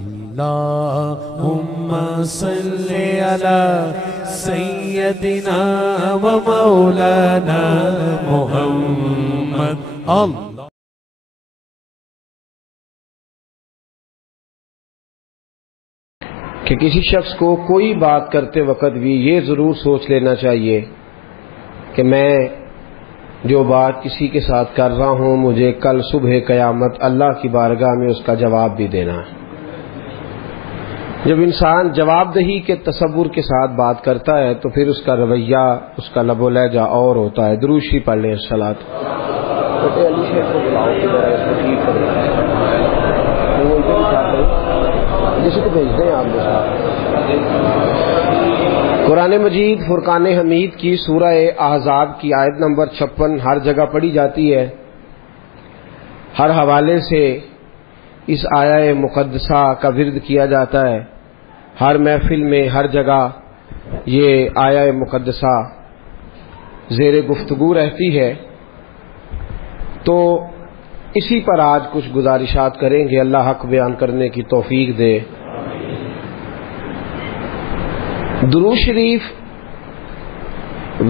اللهم صل على سيدنا ومولانا محمد اللہ. کہ کسی شخص کو کوئی بات کرتے وقت بھی یہ ضرور سوچ لینا چاہیے کہ میں جو بات کسی کے ساتھ کر رہا ہوں مجھے کل صبح قیامت اللہ کی بارگاہ میں اس کا جواب بھی دینا ہے. جب انسان جواب دہی کے تصور کے ساتھ بات کرتا ہے تو پھر اس کا رویہ، اس کا لب و لہجہ اور ہوتا ہے. درود شریف پڑھ لیں. الصلاۃ جسے کو بھیج دیں آپ. قرآن مجید فرقان حمید کی سورہ احزاب کی آیت نمبر 56 ہر جگہ پڑھی جاتی ہے. ہر حوالے سے اس آیہ مقدسہ کا ورد کیا جاتا ہے. ہر محفل میں ہر جگہ یہ آیہ مقدسہ زیر گفتگو رہتی ہے. تو اسی پر آج کچھ گزارشات کریں گے. اللہ حق بیان کرنے کی توفیق دے. درود شریف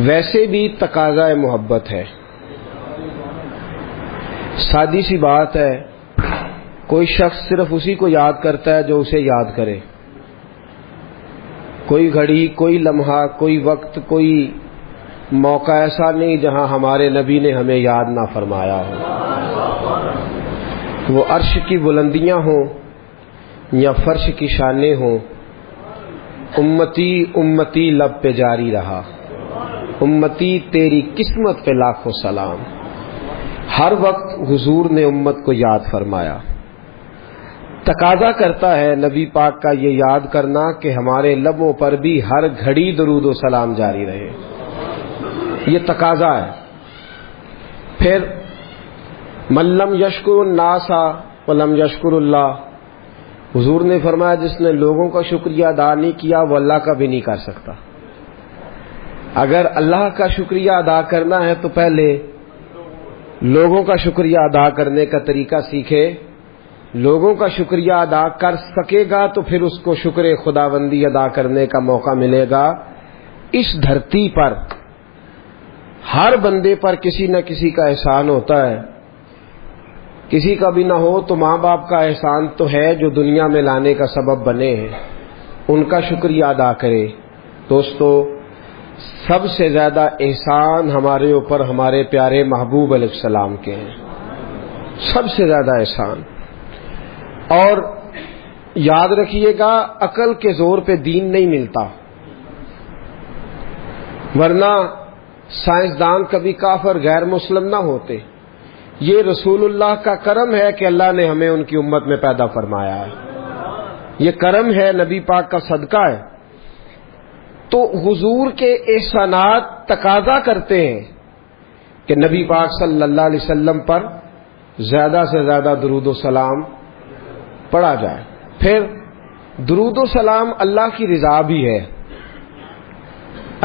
ویسے بھی تقاضا محبت ہے. سادی سی بات ہے، کوئی شخص صرف اسی کو یاد کرتا ہے جو اسے یاد کرے. کوئی گھڑی، کوئی لمحہ، کوئی وقت، کوئی موقع ایسا نہیں جہاں ہمارے نبی نے ہمیں یاد نہ فرمایا ہو. وہ عرش کی بلندیاں ہوں یا فرش کی شانیں ہوں، امتی امتی لب پہ جاری رہا. امتی تیری قسمت پہ لاکھوں سلام. ہر وقت حضور نے امت کو یاد فرمایا. تقاضا کرتا ہے نبی پاک کا یہ یاد کرنا کہ ہمارے لبوں پر بھی ہر گھڑی درود و سلام جاری رہے. یہ تقاضا ہے. پھر من لم یشکر الناس ولم یشکر اللہ، حضور نے فرمایا جس نے لوگوں کا شکریہ ادا نہیں کیا وہ اللہ کا بھی نہیں کر سکتا. اگر اللہ کا شکریہ ادا کرنا ہے تو پہلے لوگوں کا شکریہ ادا کرنے کا طریقہ سیکھے. لوگوں کا شکریہ ادا کر سکے گا تو پھر اس کو شکر خداوندی ادا کرنے کا موقع ملے گا. اس دھرتی پر ہر بندے پر کسی نہ کسی کا احسان ہوتا ہے. کسی کا بھی نہ ہو تو ماں باپ کا احسان تو ہے جو دنیا میں لانے کا سبب بنے ہیں، ان کا شکریہ ادا کرے. دوستو، سب سے زیادہ احسان ہمارے اوپر ہمارے پیارے محبوب علیہ السلام کے ہیں. سب سے زیادہ احسان. اور یاد رکھیے گا عقل کے زور پہ دین نہیں ملتا، ورنہ سائنسدان کبھی کافر غیر مسلم نہ ہوتے. یہ رسول اللہ کا کرم ہے کہ اللہ نے ہمیں ان کی امت میں پیدا فرمایا ہے. یہ کرم ہے، نبی پاک کا صدقہ ہے. تو حضور کے احسانات تقاضا کرتے ہیں کہ نبی پاک صلی اللہ علیہ وسلم پر زیادہ سے زیادہ درود و سلام پڑھا جائے. پھر درود و سلام اللہ کی رضا بھی ہے.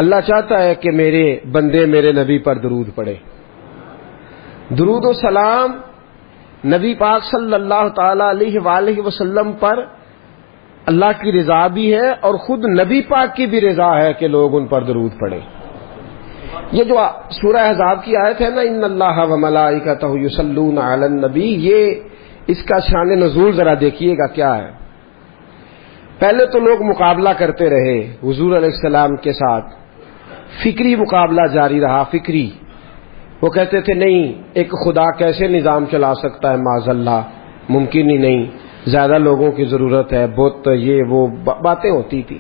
اللہ چاہتا ہے کہ میرے بندے میرے نبی پر درود پڑھے. درود و سلام نبی پاک صلی اللہ تعالی علیہ وآلہ وسلم پر اللہ کی رضا بھی ہے اور خود نبی پاک کی بھی رضا ہے کہ لوگ ان پر درود پڑھیں. یہ جو سورہ احزاب کی آیت ہے نا، ان اللہ و ملائکتہ یصلون علی النبی، یہ اس کا شان نزول ذرا دیکھیے گا کیا ہے. پہلے تو لوگ مقابلہ کرتے رہے حضور علیہ السلام کے ساتھ. فکری مقابلہ جاری رہا. فکری وہ کہتے تھے نہیں، ایک خدا کیسے نظام چلا سکتا ہے، معاذ اللہ، ممکن ہی نہیں، زیادہ لوگوں کی ضرورت ہے، بت یہ وہ باتیں ہوتی تھی.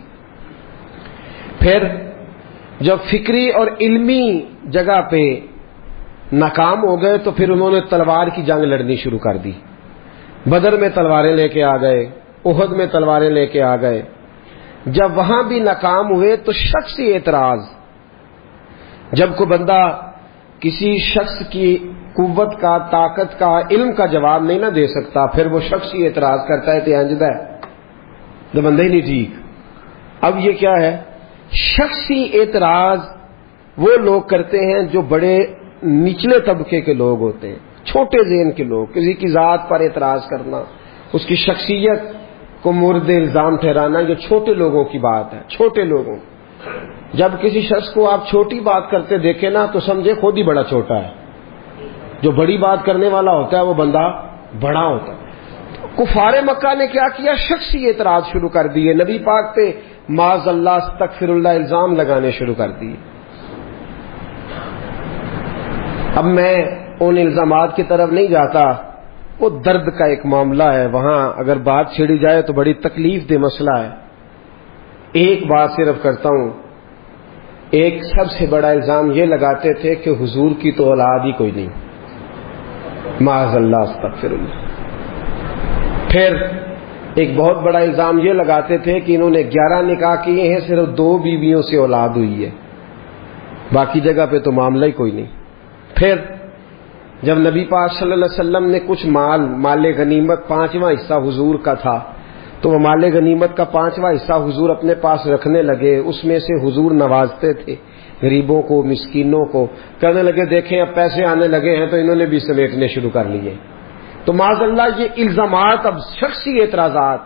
پھر جب فکری اور علمی جگہ پہ ناکام ہو گئے تو پھر انہوں نے تلوار کی جنگ لڑنی شروع کر دی. بدر میں تلواریں لے کے آ گئے، احد میں تلواریں لے کے آ گئے. جب وہاں بھی ناکام ہوئے تو شخصی اعتراض، جب کوئی بندہ کسی شخص کی قوت کا، طاقت کا، علم کا جواب نہیں نہ دے سکتا، پھر وہ شخصی اعتراض کرتا ہے تو انجدہ ہے تو بندہ ہی نہیں ٹھیک. اب یہ کیا ہے؟ شخصی اعتراض وہ لوگ کرتے ہیں جو بڑے نچلے طبقے کے لوگ ہوتے ہیں، چھوٹے ذہن کے لوگ. کسی کی ذات پر اعتراض کرنا، اس کی شخصیت کو مورد الزام ٹھہرانا یہ چھوٹے لوگوں کی بات ہے، چھوٹے لوگوں. جب کسی شخص کو آپ چھوٹی بات کرتے دیکھیں نا تو سمجھے خود ہی بڑا چھوٹا ہے. جو بڑی بات کرنے والا ہوتا ہے وہ بندہ بڑا ہوتا ہے. کفار مکہ نے کیا کیا؟ شخصی اعتراض شروع کر دیے، نبی پاک پہ معاذ اللہ استغفر اللہ الزام لگانے شروع کر دیے. اب میں ان الزامات کی طرف نہیں جاتا، وہ درد کا ایک معاملہ ہے، وہاں اگر بات چھڑی جائے تو بڑی تکلیف دہ مسئلہ ہے. ایک بات صرف کرتا ہوں، ایک سب سے بڑا الزام یہ لگاتے تھے کہ حضور کی تو اولاد ہی کوئی نہیں، معاذ اللہ استغفر اللہ. پھر ایک بہت بڑا الزام یہ لگاتے تھے کہ انہوں نے 11 نکاح کیے ہیں، صرف 2 بیویوں سے اولاد ہوئی ہے، باقی جگہ پہ تو معاملہ ہی کوئی نہیں. پھر جب نبی پاک صلی اللہ علیہ وسلم نے کچھ مال غنیمت 5واں حصہ حضور کا تھا تو وہ مال غنیمت کا 5واں حصہ حضور اپنے پاس رکھنے لگے. اس میں سے حضور نوازتے تھے غریبوں کو، مسکینوں کو. کہنے لگے دیکھیں اب پیسے آنے لگے ہیں تو انہوں نے بھی سمیٹنے شروع کر لیے. تو معاذ اللہ یہ الزامات، اب شخصی اعتراضات،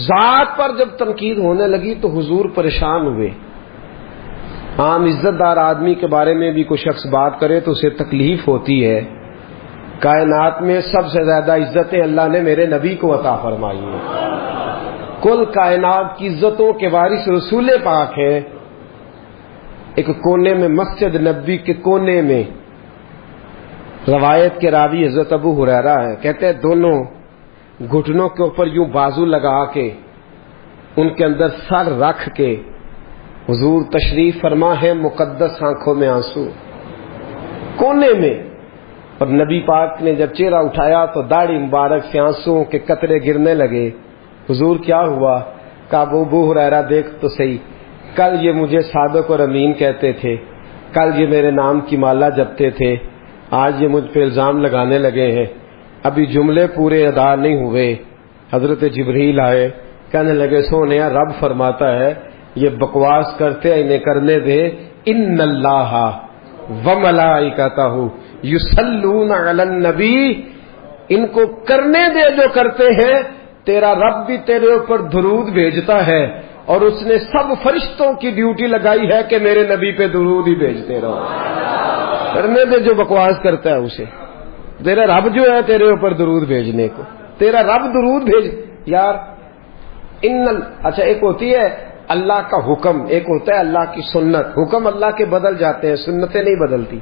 ذات پر جب تنقید ہونے لگی تو حضور پریشان ہوئے. عام عزت دار آدمی کے بارے میں بھی کوئی شخص بات کرے تو اسے تکلیف ہوتی ہے. کائنات میں سب سے زیادہ عزتیں اللہ نے میرے نبی کو عطا فرمائی ہیں. کل کائنات کی عزتوں کے وارث رسول پاک ہیں. ایک کونے میں مسجد نبی کے کونے میں روایت کے راوی حضرت ابو ہریرہ ہے، کہتے ہیں دونوں گھٹنوں کے اوپر یوں بازو لگا کے ان کے اندر سر رکھ کے حضور تشریف فرما ہے، مقدس آنکھوں میں آنسو کونے میں. اور نبی پاک نے جب چہرہ اٹھایا تو داڑھی مبارک سے آنسوؤں کے قطرے گرنے لگے. حضور کیا ہوا؟ کہا ابو ہریرہ دیکھ تو صحیح، کل یہ مجھے صادق اور امین کہتے تھے، کل یہ میرے نام کی مالا جپتے تھے، آج یہ مجھ پہ الزام لگانے لگے ہیں. ابھی جملے پورے ادا نہیں ہوئے، حضرت جبریل آئے، کہنے لگے سونیا رب فرماتا ہے یہ بکواس کرتے انہیں کرنے دے، ان اللہ وملائکتہ یصلون علی النبی، ان کو کرنے دے جو کرتے ہیں. تیرا رب بھی تیرے اوپر درود بھیجتا ہے اور اس نے سب فرشتوں کی ڈیوٹی لگائی ہے کہ میرے نبی پہ درود ہی بھیجتے رہو. کرنے دے جو بکواس کرتا ہے اسے. تیرا رب جو ہے تیرے اوپر درود بھیجنے کو، تیرا رب درود بھیج یار. اچھا ایک ہوتی ہے اللہ کا حکم، ایک ہوتا ہے اللہ کی سنت. حکم اللہ کے بدل جاتے ہیں، سنتیں نہیں بدلتی.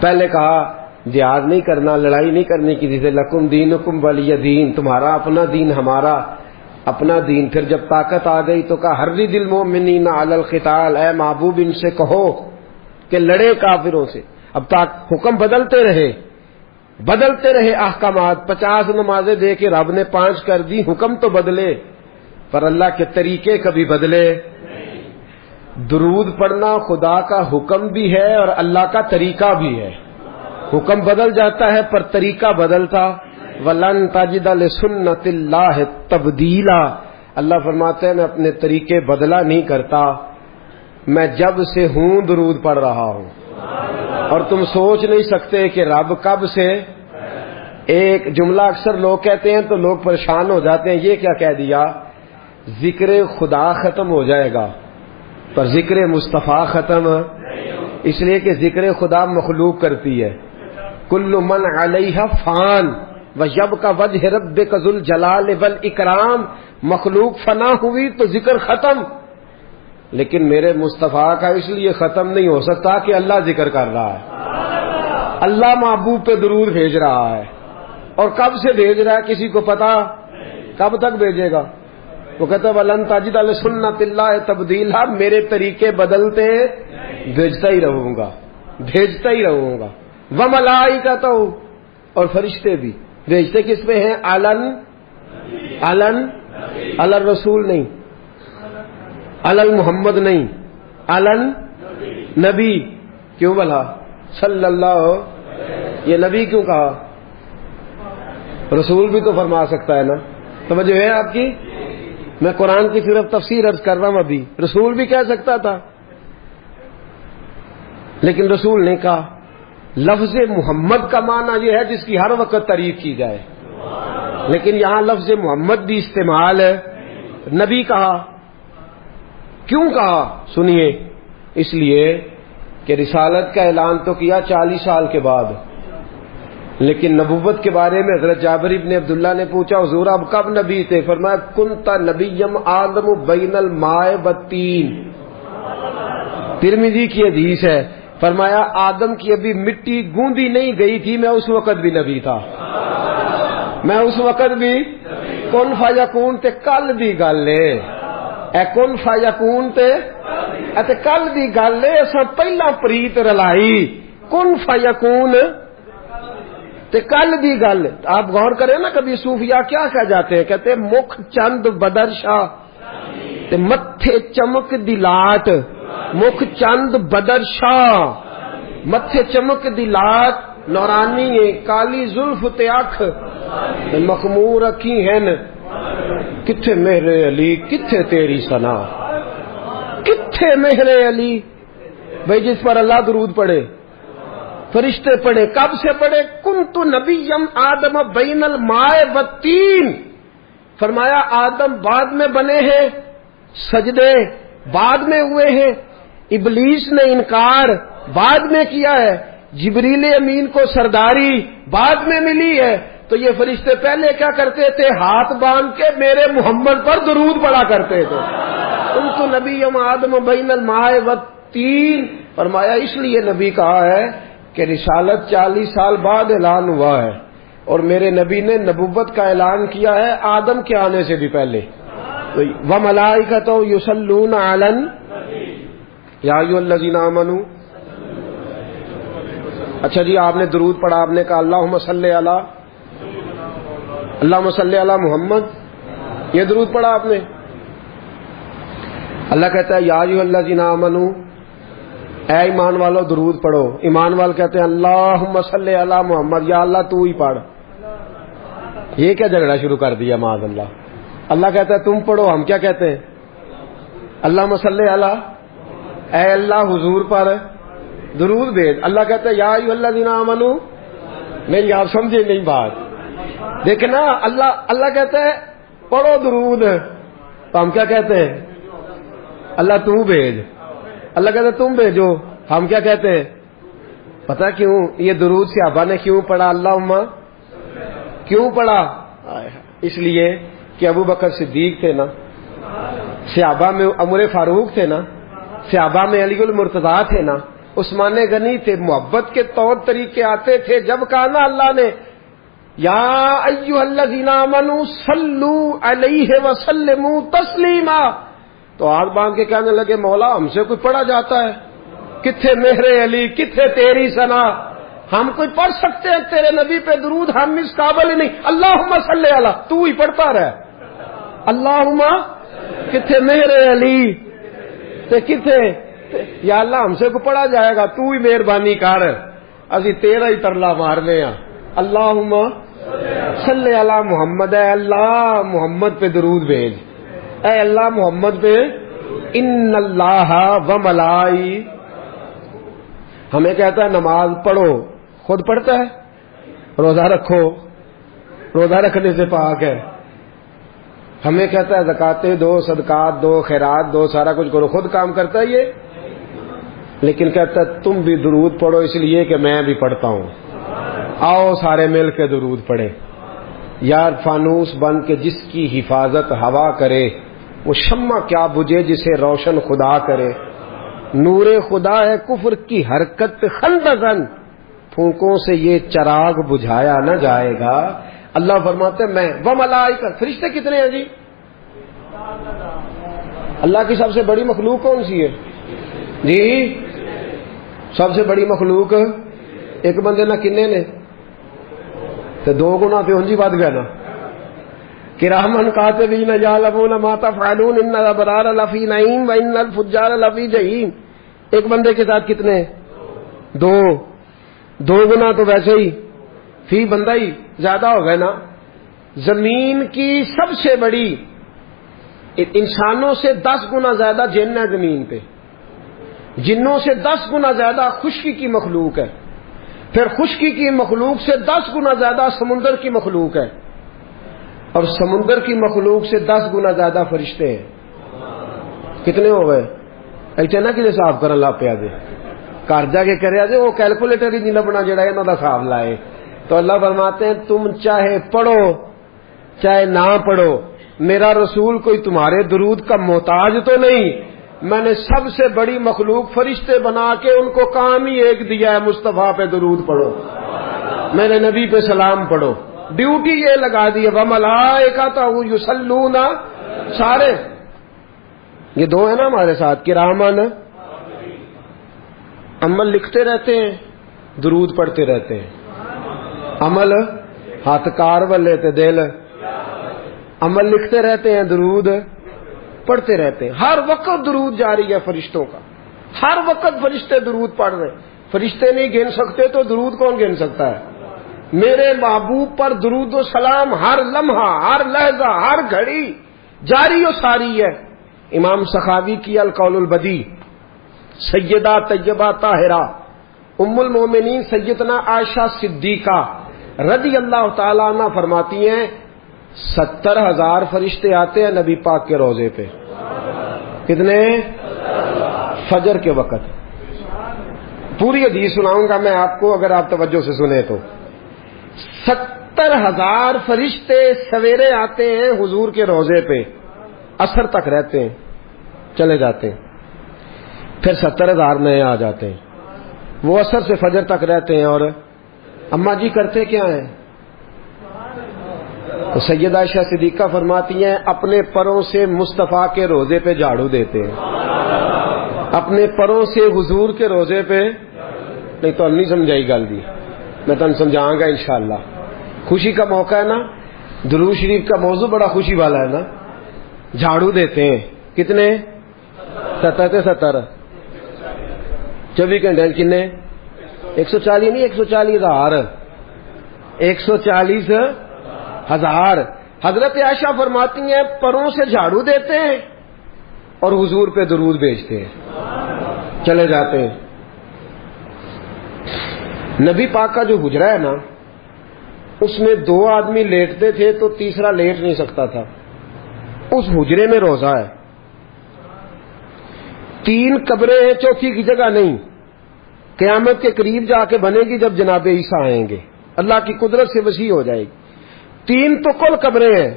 پہلے کہا جہاد نہیں کرنا، لڑائی نہیں کرنی کسی سے، لکم دینکم ولی دین، تمہارا اپنا دین ہمارا اپنا دین. پھر جب طاقت آ گئی تو کہا حرض المؤمنین علی القتال، اے محبوب ان سے کہو کہ لڑے کافروں سے. اب تک حکم بدلتے رہے احکامات. 50 نمازیں دے کے رب نے 5 کر دی، حکم تو بدلے پر اللہ کے طریقے کبھی بدلے. درود پڑھنا خدا کا حکم بھی ہے اور اللہ کا طریقہ بھی ہے. حکم بدل جاتا ہے پر طریقہ بدلتا. وَلَن تَجِدَ لِسُنَّتِ اللَّهِ تَبْدِيلًا، اللہ فرماتے ہیں میں اپنے طریقے بدلا نہیں کرتا. میں جب سے ہوں درود پڑھ رہا ہوں اور تم سوچ نہیں سکتے کہ رب کب سے. ایک جملہ اکثر لوگ کہتے ہیں تو لوگ پریشان ہو جاتے ہیں، یہ کیا کہہ دیا؟ ذکر خدا ختم ہو جائے گا پر ذکر مصطفیٰ ختم، اس لیے کہ ذکر خدا مخلوق کرتی ہے. کل من علیہ فان ویبقی وجہ ربک ذو الجلال والاکرام. مخلوق فنا ہوئی تو ذکر ختم، لیکن میرے مصطفیٰ کا اس لیے ختم نہیں ہو سکتا کہ اللہ ذکر کر رہا ہے، اللہ محبوب پہ درود بھیج رہا ہے. اور کب سے بھیج رہا ہے کسی کو پتا؟ کب تک بھیجے گا؟ وہ کہتا ہے وَلَن تَجِدَ لِسُنَّتِ اللَّهِ تَبْدِيلًا، میرے طریقے بدلتے بھیجتا ہی رہوں گا. وَمَلَائِکَتُهُ، اور فرشتے بھی بھیجتے کس پہ ہیں؟ علن الرسول نہیں، علن محمد نہیں، علن نبی. کیوں بلا صلی اللہ، یہ نبی کیوں کہا؟ رسول بھی تو فرما سکتا ہے نا. توجہ ہے آپ کی؟ میں قرآن کی صرف تفسیر عرض کر رہا ہوں. ابھی رسول بھی کہہ سکتا تھا لیکن رسول نے کہا. لفظ محمد کا معنی یہ ہے جس کی ہر وقت تعریف کی جائے. لیکن یہاں لفظ محمد بھی استعمال ہے، نبی کہا. کیوں کہا؟ سنیے. اس لیے کہ رسالت کا اعلان تو کیا 40 سال کے بعد، لیکن نبوت کے بارے میں حضرت جابر بن عبداللہ نے پوچھا حضور آپ کب نبی تھے؟ فرمایا کنت نبیم آدم بین الماء والطین. ترمذی کی حدیث ہے. فرمایا آدم کی ابھی مٹی گوندی نہیں گئی تھی، میں اس وقت بھی نبی تھا. میں اس وقت بھی کن فیکون تے کل دی گل ہے. اے کن فیکون تے کل دی گل ہے. اساں پہلا پریت رلائی کن فیکون تے کل دی گل. آپ غور کریں نا، کبھی صوفیاء کیا کہہ جاتے ہیں؟ کہتے ہیں مکھ چند بدر شاہ تے متھے چمک دی لاٹ. مکھ چند بدر شاہ، متھے چمک دی لاٹ نورانی ہے، کالی زلف تے اکھ مخمور اکھی ہیں. کتھے میرے علی کتھے تیری ثنا، کتھے میرے علی. بھائی جس پر اللہ درود پڑھے، فرشتے پڑھے. کب سے پڑھے؟ کنت نبیم آدم بین الماء والطین. فرمایا آدم بعد میں بنے ہیں، سجدے بعد میں ہوئے ہیں، ابلیس نے انکار بعد میں کیا ہے، جبریل امین کو سرداری بعد میں ملی ہے. تو یہ فرشتے پہلے کیا کرتے تھے؟ ہاتھ باندھ کے میرے محمد پر درود پڑا کرتے تھے. کنت نبیم آدم بین الماء والطین. فرمایا اس لیے نبی کہا ہے کہ رسالت 40 سال بعد اعلان ہوا ہے، اور میرے نبی نے نبوت کا اعلان کیا ہے آدم کے آنے سے بھی پہلے. تو وملائکۃ یصلون علی النبی یا ایھا الذین آمنوا. اچھا جی، آپ نے درود پڑھا، آپ نے کہا اللہم صلی علی محمد، یہ درود پڑھا آپ نے. اللہ کہتا ہے یا ایھا الذین آمنوا، اے ایمان والو درود پڑھو. ایمان وال کہتے ہیں اللہم صلی علی محمد، یا اللہ تو ہی پڑھ. یہ کیا جھگڑا شروع کر دیا معاذ اللہ. اللہ کہتا ہے تم پڑھو، ہم کیا کہتے ہیں؟ اللہم صلی علی، اے اللہ حضور پر درود بھیج. اللہ کہتا ہے یا ایھا الذین آمنوا. میری آپ سمجھے نہیں بات؟ دیکھنا، اللہ کہتا ہے پڑھو درود، تو ہم کیا کہتے ہیں؟ اللہ تو بھیج. اللہ کہتا ہے تم بھیجو، ہم کیا کہتے ہیں؟ پتہ کیوں یہ درود صحابہ نے کیوں پڑھا؟ اللہم کیوں پڑھا؟ اس لیے کہ ابو بکر صدیق تھے نا، صحابہ میں عمر فاروق تھے نا، صحابہ میں علی المرتضیٰ تھے نا، عثمان غنی تھے. محبت کے طور طریقے آتے تھے. جب کہا نا اللہ نے یا ایھا الذین آمنوا صلوا علیہ وسلموا تسلیما، تو ہاتھ باندھ کے کہنے لگے مولا ہم سے کوئی پڑھا جاتا ہے؟ کتھے میرے علی کتھے تیری ثنا. ہم کوئی پڑھ سکتے ہیں تیرے نبی پہ درود؟ ہم اس قابل ہی نہیں. اللہم صلی علی، تو ہی پڑھتا رہ. اللہم کتھے میرے علی تے کتھے یا اللہ ہم سے کو پڑھا جائے گا، تو ہی مہربانی کر، اسی تیرا ہی ترلا مارنے ہاں. اللہم صلی علی محمد، اے اللہ محمد پہ درود بھیج. اے اللہ محمد پہ. ان اللہ و ملائی، ہمیں کہتا ہے نماز پڑھو، خود پڑھتا ہے. روزہ رکھو، روزہ رکھنے سے پاک ہے. ہمیں کہتا ہے زکاتیں دو، صدقات دو، خیرات دو، سارا کچھ کرو، خود کام کرتا ہے یہ. لیکن کہتا ہے تم بھی درود پڑھو اس لیے کہ میں بھی پڑھتا ہوں. آؤ سارے مل کے درود پڑھیں. یار فانوس بن کے جس کی حفاظت ہوا کرے، وہ شمع کیا بجھے جسے روشن خدا کرے. نور خدا ہے کفر کی حرکت خندقن، پھونکوں سے یہ چراغ بجھایا نہ جائے گا. اللہ فرماتے میں وہ ملائکہ. فرشتے کتنے ہیں جی؟ اللہ کی سب سے بڑی مخلوق کون سی ہے جی؟ سب سے بڑی مخلوق ایک بندے نہ کنے نے تو 2 گنا پہ انجی بات گیا نا. کرامن کاتبین یعلمون ما تفعلون ان الابرار لفی نعیم و ان الفجار لفی جحیم. ایک بندے کے ساتھ کتنے؟ 2 گنا تو ویسے ہی فی بندہ ہی زیادہ ہو گئے نا. زمین کی سب سے بڑی، انسانوں سے 10 گنا زیادہ جن ہے زمین پہ، جنوں سے 10 گنا زیادہ خشکی کی مخلوق ہے، پھر خشکی کی مخلوق سے 10 گنا زیادہ سمندر کی مخلوق ہے. اور سمندر کی مخلوق سے 10 گنا زیادہ فرشتے ہیں. کتنے ہو گئے؟ ایسے نہ کہ صاف کرن لا پیا دے گھر جا کے کریا جے وہ کیلکولیٹر ہی نہیں لبنا جڑا انہاں دا حساب لائے. تو اللہ فرماتے ہیں تم چاہے پڑھو چاہے نہ پڑھو، میرا رسول کوئی تمہارے درود کا محتاج تو نہیں. میں نے سب سے بڑی مخلوق فرشتے بنا کے ان کو کام ہی ایک دیا ہے، مصطفیٰ پہ درود پڑھو، میرے نبی پہ سلام پڑھو. ڈیوٹی یہ لگا دی ہے وَمَلَائِکَتُهُ يُصَلُّونَ. سارے یہ دو ہیں نا ہمارے ساتھ کرامن، عمل لکھتے رہتے ہیں درود پڑھتے رہتے ہیں. عمل ہاتھ کار والے تے دل، عمل لکھتے رہتے ہیں درود پڑھتے رہتے ہیں. ہر وقت درود جاری ہے فرشتوں کا، ہر وقت فرشتے درود پڑھ رہے ہیں. فرشتے نہیں گن سکتے تو درود کون گن سکتا ہے؟ میرے محبوب پر درود و سلام ہر لمحہ، ہر لحظہ، ہر گھڑی جاری و ساری ہے. امام سخاوی کی القول البدی، سیدہ طیبہ طاہرہ ام المومنین سیدنا عائشہ صدیقہ رضی اللہ تعالیٰ عنہ فرماتی ہیں 70,000 فرشتے آتے ہیں نبی پاک کے روضے پہ. کتنے؟ فجر کے وقت. پوری حدیث سناؤں گا میں آپ کو اگر آپ توجہ سے سنیں تو. 70,000 فرشتے سویرے آتے ہیں حضور کے روضے پہ، عصر تک رہتے ہیں چلے جاتے ہیں، پھر 70,000 نئے آ جاتے ہیں. وہ عصر سے فجر تک رہتے ہیں. اور اماں جی کرتے کیا ہیں؟ تو سیدہ عائشہ صدیقہ فرماتی ہیں اپنے پروں سے مصطفیٰ کے روضے پہ جھاڑو دیتے ہیں، اپنے پروں سے حضور کے روضے پہ. نہیں تو نہیں سمجھائی گل دی، میں تم سمجھاؤں گا انشاءاللہ. خوشی کا موقع ہے نا، درود شریف کا موضوع بڑا خوشی والا ہے نا. جھاڑو دیتے ہیں کتنے؟ 70 24 گھنٹے کنے؟ 140 نہیں، 140,000 140,000. حضرت عائشہ فرماتی ہیں پروں سے جھاڑو دیتے ہیں اور حضور پہ درود بھیجتے ہیں چلے جاتے ہیں. نبی پاک کا جو حجرہ ہے نا اس میں 2 آدمی لیٹتے تھے تو تیسرا لیٹ نہیں سکتا تھا. اس حجرے میں روزہ ہے، 3 قبریں ہیں، چوتھی کی جگہ نہیں. قیامت کے قریب جا کے بنے گی جب جناب عیسیٰ آئیں گے، اللہ کی قدرت سے وسیع ہو جائے گی. 3 تو کل قبریں ہیں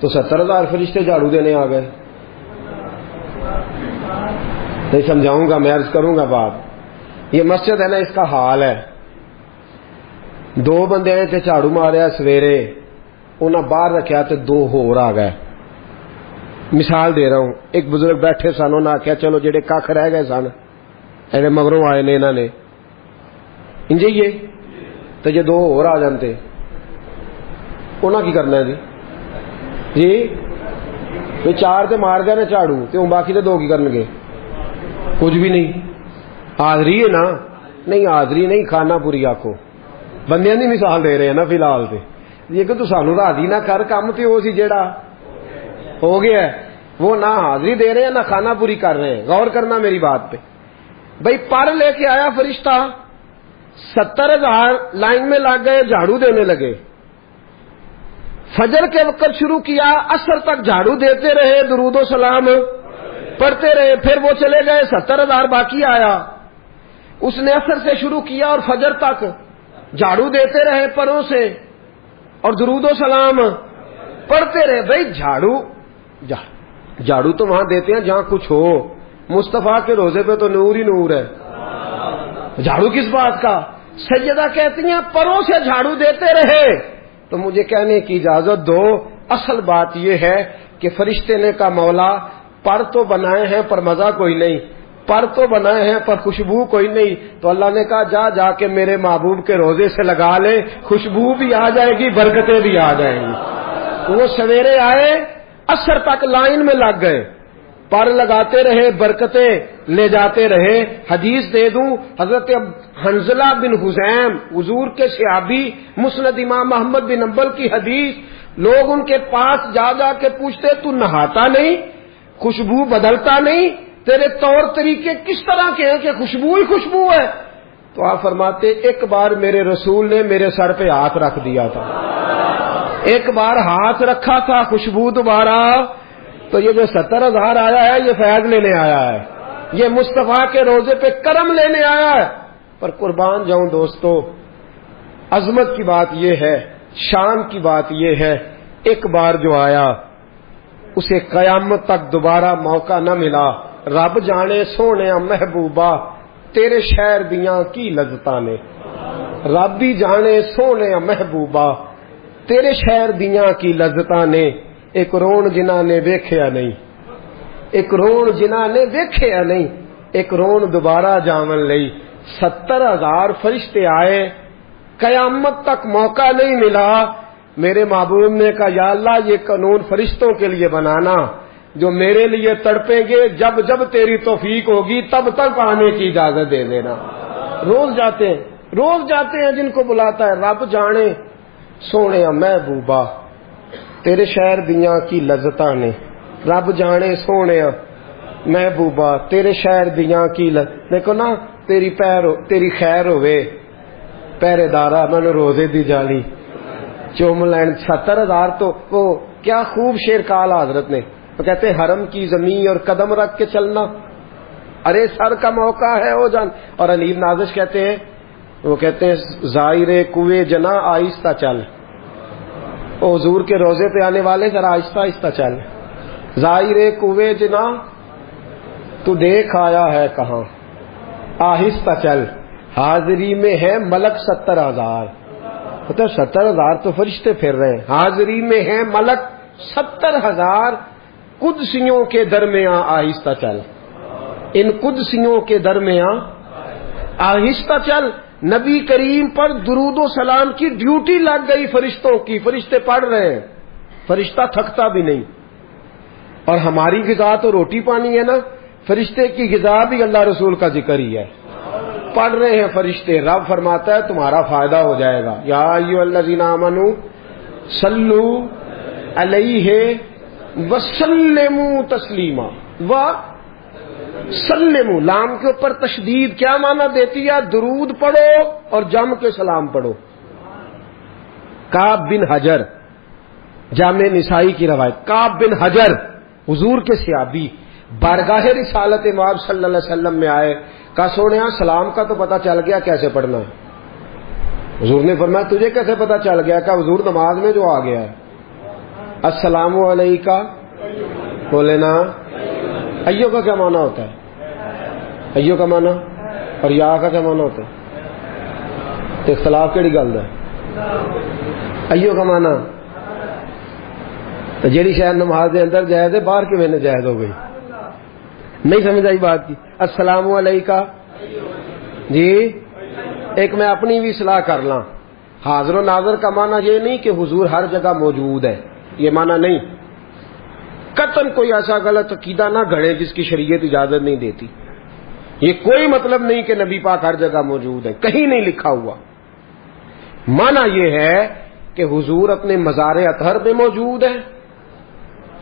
تو 70,000 فرشتے جھاڑو دینے آ گئے. نہیں سمجھاؤں گا، میں عرض کروں گا بات. یہ مسجد ہے نا اس کا حال ہے. 2 بندے آئے تھے جھاڑو ماریا سویرے، انہیں باہر رکھا تو 2 ہور آ گئے. مثال دے رہا ہوں، ایک بزرگ بیٹھے سن، انہوں نے آخیا چلو جڑے کھ رہ گئے سن ایڈے مگروں آئے نے انہوں نے انجیے تو جی 2 ہور آ جانتے انہاں کی کرنا ہے جی 4 تے مار گئے نا جھاڑو تے ہوں باقی تے 2 کی کرن گے؟ کچھ بھی نہیں. حاضری ہے نا، نہیں حاضری نہیں، کھانا پوری آکو. بندیاں دی مثال دے رہے ہیں نا فی الحال تے یہ کہ تو سانو راضی نہ کر کم تے وہ سی جیڑا ہو گیا ہے، وہ نہ حاضری دے رہے ہیں نہ کھانا پوری کر رہے ہیں. غور کرنا میری بات پہ. بھائی پر لے کے آیا فرشتہ، 70,000 لائن میں لگ گئے، جھاڑو دینے لگے. فجر کے وقت شروع کیا، عصر تک جھاڑو دیتے رہے، درود و سلام پڑھتے رہے. پھر وہ چلے گئے، 70,000 باقی آیا. اس نے عصر سے شروع کیا اور فجر تک جھاڑو دیتے رہے پروں سے اور درود و سلام پڑھتے رہے. بھائی جھاڑو تو وہاں دیتے ہیں جہاں کچھ ہو. مصطفیٰ کے روزے پہ تو نور ہی نور ہے، جھاڑو کس بات کا؟ سیدہ کہتی ہیں پروں سے جھاڑو دیتے رہے. تو مجھے کہنے کی اجازت دو، اصل بات یہ ہے کہ فرشتے نے کہا مولا پر تو بنائے ہیں پر مزہ کوئی نہیں، پر تو بنائے ہیں پر خوشبو کوئی نہیں. تو اللہ نے کہا جا کے میرے محبوب کے روزے سے لگا لے، خوشبو بھی آ جائے گی، برکتیں بھی آ جائیں گی. وہ سویرے آئے، عصر تک لائن میں لگ گئے، پر لگاتے رہے، برکتیں لے جاتے رہے. حدیث دے دوں، حضرت حنظلہ بن حزیم حضور کے صحابی، مسند امام احمد بن حنبل کی حدیث. لوگ ان کے پاس جا کے پوچھتے تو نہاتا نہیں، خوشبو بدلتا نہیں، تیرے طور طریقے کس طرح کے ہیں کہ خوشبو ہی خوشبو ہے؟ تو آپ فرماتے ایک بار میرے رسول نے میرے سر پہ ہاتھ رکھ دیا تھا. ایک بار ہاتھ رکھا تھا خوشبو دوبارہ، تو یہ جو 70,000 آیا ہے یہ فیض لینے آیا ہے، یہ مصطفیٰ کے روزے پہ کرم لینے آیا ہے۔ پر قربان جاؤں دوستو، عظمت کی بات یہ ہے، شان کی بات یہ ہے، ایک بار جو آیا اسے قیامت تک دوبارہ موقع نہ ملا۔ رب جانے سونے محبوبہ تیرے شہر دیاں کی لذتاں نے، رب بھی جانے سونے محبوبہ تیرے شہر دیاں کی لذتاں نے، ایک رون جنہاں نے ویکھیا نہیں، ایک رون جنہاں نے ویکھیا نہیں، ایک رون دوبارہ جاون لئی۔ 70,000 فرشتے آئے، قیامت تک موقع نہیں ملا۔ میرے محبوب نے کہا یا اللہ یہ قانون فرشتوں کے لیے بنانا جو میرے لیے تڑپیں گے، جب جب تیری توفیق ہوگی تب تک آنے کی اجازت دے دینا۔ روز جاتے ہیں جن کو بلاتا ہے۔ رب جانے سونے محبوبہ تیرے شہر دیاں کی لذتاں نے، رب جانے سونے محبوبہ تیرے شہر دیاں کی دیکھو نا، تیری خیر ہوئے پہرے دارا میں نے روزے دی جالی چوم لین۔ 70,000 تو وہ کیا خوب شیر کہا حضرت نے، وہ کہتے ہیں حرم کی زمین اور قدم رکھ کے چلنا، ارے سر کا موقع ہے ہو جان۔ اور علیم نازش کہتے ہیں، وہ کہتے ہیں زائر کوے جنا آہستہ چل، وہ حضور کے روزے پہ آنے والے ذرا آہستہ آہستہ چل۔ زائر کوے جنا تو دیکھ آیا ہے کہاں، آہستہ چل، حاضری میں ہے ملک 70,000۔ مطلب 70,000 تو فرشتے پھر رہے ہیں، حاضری میں ہے ملک 70,000۔ قدسیوں کے درمیان آہستہ چل، ان قدسیوں کے درمیان آہستہ چل۔ نبی کریم پر درود و سلام کی ڈیوٹی لگ گئی فرشتوں کی، فرشتے پڑھ رہے ہیں، فرشتہ تھکتا بھی نہیں۔ اور ہماری غذا تو روٹی پانی ہے نا، فرشتے کی غذا بھی اللہ رسول کا ذکر ہی ہے، پڑھ رہے ہیں فرشتے۔ رب فرماتا ہے تمہارا فائدہ ہو جائے گا، یا ایھا الذین آمنوا صلوا علیہ وسلموا تسلیما۔ وسلموا لام کے اوپر تشدید کیا معنی دیتی ہے؟ درود پڑھو اور جم کے سلام پڑھو۔ کعب بن حجر، جامع نسائی کی روایت، کعب بن حجر حضور کے صحابی بارگاہ رسالت مآب صلی اللہ علیہ وسلم میں آئے، کہا سونے سلام کا تو پتہ چل گیا کیسے پڑھنا ہے۔ حضور نے فرمایا تجھے کیسے پتہ چل گیا؟ کہا حضور نماز میں جو آ گیا ہے، السلام علیکہ بولے نا۔ ایو کا کیا معنی ہوتا ہے؟ ایو کا معنی اور یا کا کیا معنی ہوتا ہے؟ اختلاف کیڑی گل ہے؟ ایو کا معنی تو جیڑی شاید نماز دے اندر جائز ہے باہر کی میں نے جائز ہو گئی، نہیں سمجھ آئی بات کی؟ السلام علیکہ جی، ایک میں اپنی بھی اصلاح کر لاں، حاضر و ناظر کا معنی یہ نہیں کہ حضور ہر جگہ موجود ہے، یہ معنی نہیں۔ قطعاً کوئی ایسا غلط عقیدہ نہ گھڑے جس کی شریعت اجازت نہیں دیتی، یہ کوئی مطلب نہیں کہ نبی پاک ہر جگہ موجود ہے، کہیں نہیں لکھا ہوا۔ معنی یہ ہے کہ حضور اپنے مزار اطہر میں موجود ہے،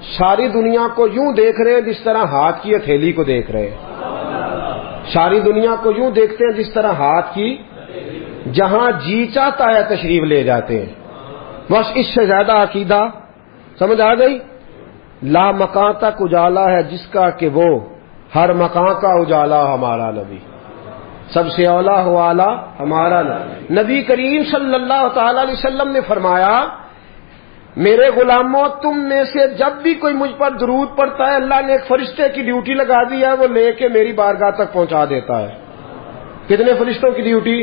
ساری دنیا کو یوں دیکھ رہے ہیں جس طرح ہاتھ کی ہتھیلی کو دیکھ رہے ہیں، ساری دنیا کو یوں دیکھتے ہیں جس طرح ہاتھ کی، جہاں جی چاہتا ہے تشریف لے جاتے ہیں۔ بس اس سے زیادہ عقیدہ سمجھ آ گئی؟ لا مکان تک اجالا ہے جس کا کہ وہ ہر مکان کا اجالا ہمارا نبی، سب سے اولا ہو اعلیٰ ہمارا نبی۔ نبی کریم صلی اللہ تعالی علیہ وسلم نے فرمایا میرے غلاموں تم میں سے جب بھی کوئی مجھ پر درود پڑتا ہے اللہ نے ایک فرشتے کی ڈیوٹی لگا دی ہے، وہ لے کے میری بارگاہ تک پہنچا دیتا ہے۔ کتنے فرشتوں کی ڈیوٹی؟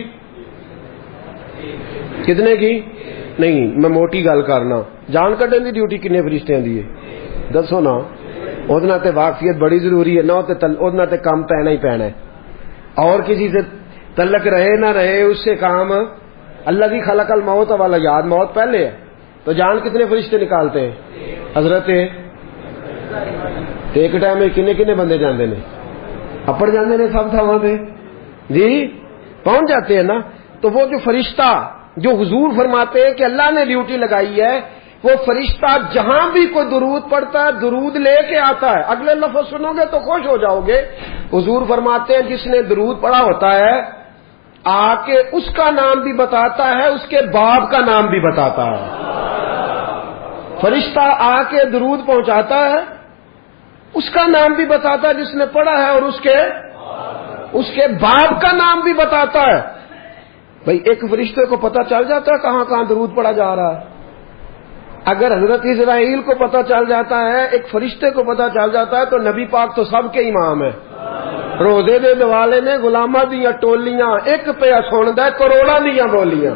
کتنے کی؟ نہیں میں موٹی گل کرنا، جان کڈن دی ڈیوٹی کنے فرشتیاں دی ہے دسو نا، اودے تے واقفیت بڑی ضروری ہے نا، اودے تے کام پینا ہی پینا ہے، اور کسی سے تعلق رہے نہ رہے اس سے کام۔ اللہ کی خلق الموت والا یاد، موت پہلے ہے، تو جان کتنے فرشتے نکالتے ہیں؟ حضرت ایک ٹائم میں کنے کنے بندے جاندے نے؟ اپڑ جاندے نے سب تھاواں تے جی پہنچ جاتے ہیں نا۔ تو وہ جو فرشتہ جو حضور فرماتے ہیں کہ اللہ نے ڈیوٹی لگائی ہے، وہ فرشتہ جہاں بھی کوئی درود پڑتا ہے درود لے کے آتا ہے۔ اگلے لفظ سنو گے تو خوش ہو جاؤ گے۔ حضور فرماتے ہیں جس نے درود پڑھا ہوتا ہے آ کے اس کا نام بھی بتاتا ہے، اس کے باپ کا نام بھی بتاتا ہے۔ فرشتہ آ کے درود پہنچاتا ہے، اس کا نام بھی بتاتا ہے جس نے پڑھا ہے، اور اس کے باپ کا نام بھی بتاتا ہے۔ بھئی ایک فرشتے کو پتہ چل جاتا ہے کہاں کہاں درود پڑھا جا رہا ہے۔ اگر حضرت اسرائیل کو پتہ چل جاتا ہے، ایک فرشتے کو پتہ چل جاتا ہے، تو نبی پاک تو سب کے امام ہے۔ روزے دے دوالے نے غلاماں دیاں ٹولیاں، ایک پیا سندا ہے کروڑاں دیاں بولیاں،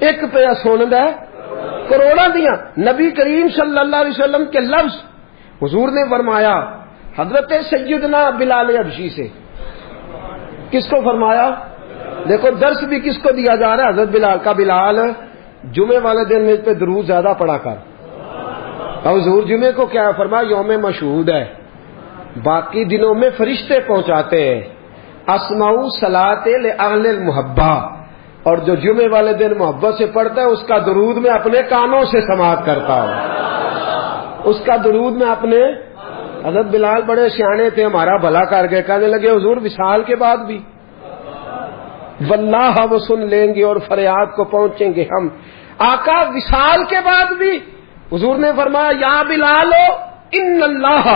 ایک پیا سندا ہے کروڑاں دیاں۔ نبی کریم صلی اللہ علیہ وسلم کے لفظ حضور نے فرمایا حضرت سیدنا بلال حبشی سے، کس کو فرمایا؟ دیکھو درس بھی کس کو دیا جا رہا ہے؟ حضرت بلال کا۔ بلال جمعے والے دن مجھ پہ درود زیادہ پڑھا کر۔ اور حضور جمعے کو کیا فرمایا؟ یوم مشہود ہے، باقی دنوں میں فرشتے پہنچاتے ہیں۔ اسمعوا صلاۃ لأہل المحبہ، اور جو جمعے والے دن محبت سے پڑھتا ہے اس کا درود میں اپنے کانوں سے سماعت کرتا ہوں، اس کا درود میں اپنے۔ حضرت بلال بڑے سیانے تھے، ہمارا بھلا کر گئے، کہنے لگے حضور وصال کے بعد بھی؟ واللہ وہ سن لیں گے اور فریاد کو پہنچیں گے ہم۔ آقا وصال کے بعد بھی حضور نے فرمایا یا بلال ان اللہ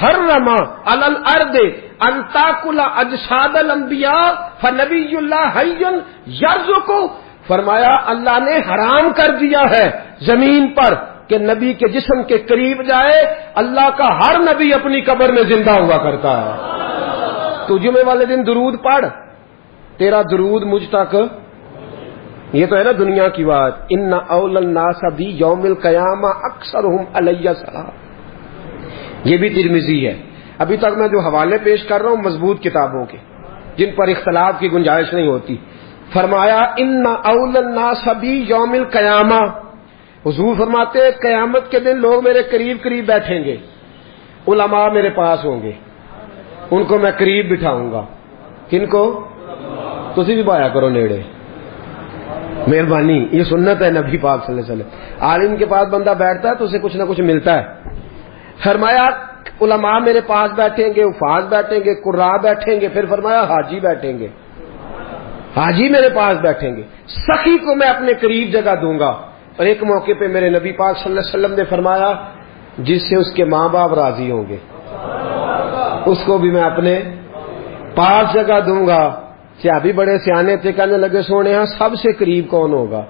حرم علی الارض ان تاکل اجساد الانبیاء فنبی اللہ حی یرزق، فرمایا اللہ نے حرام کر دیا ہے زمین پر کہ نبی کے جسم کے قریب جائے، اللہ کا ہر نبی اپنی قبر میں زندہ ہوا کرتا ہے۔ تو جمعے والے دن درود پڑھ، تیرا درود مجھ تک، یہ تو ہے نا دنیا کی بات۔ ان اول الناس بی یوم القیامہ اکثرہم علی الصلاۃ، یہ بھی ترمذی ہے۔ ابھی تک میں جو حوالے پیش کر رہا ہوں مضبوط کتابوں کے، جن پر اختلاف کی گنجائش نہیں ہوتی۔ فرمایا ان اول الناس بی یوم القیامہ، حضور فرماتے ہیں قیامت کے دن لوگ میرے قریب قریب بیٹھیں گے، علماء میرے پاس ہوں گے، ان کو میں قریب بٹھاؤں گا۔ کن کو؟ تسی بھی پایا کرو نیڑے، مہربانی، یہ سنت ہے نبی پاک صلی اللہ علیہ وسلم۔ عالم کے پاس بندہ بیٹھتا ہے تو اسے کچھ نہ کچھ ملتا ہے۔ فرمایا علماء میرے پاس بیٹھیں گے، حفاظ بیٹھیں گے، قراء بیٹھیں گے، پھر فرمایا حاجی بیٹھیں گے، حاجی میرے پاس بیٹھیں گے، سخی کو میں اپنے قریب جگہ دوں گا۔ اور ایک موقع پہ میرے نبی پاک صلی اللہ علیہ وسلم نے فرمایا جس سے اس کے ماں باپ راضی ہوں گے اس کو بھی میں اپنے پاس جگہ دوں گا۔ صحابی بڑے سیانے تھے، کہنے لگے سونے ہاں سب سے قریب کون ہوگا؟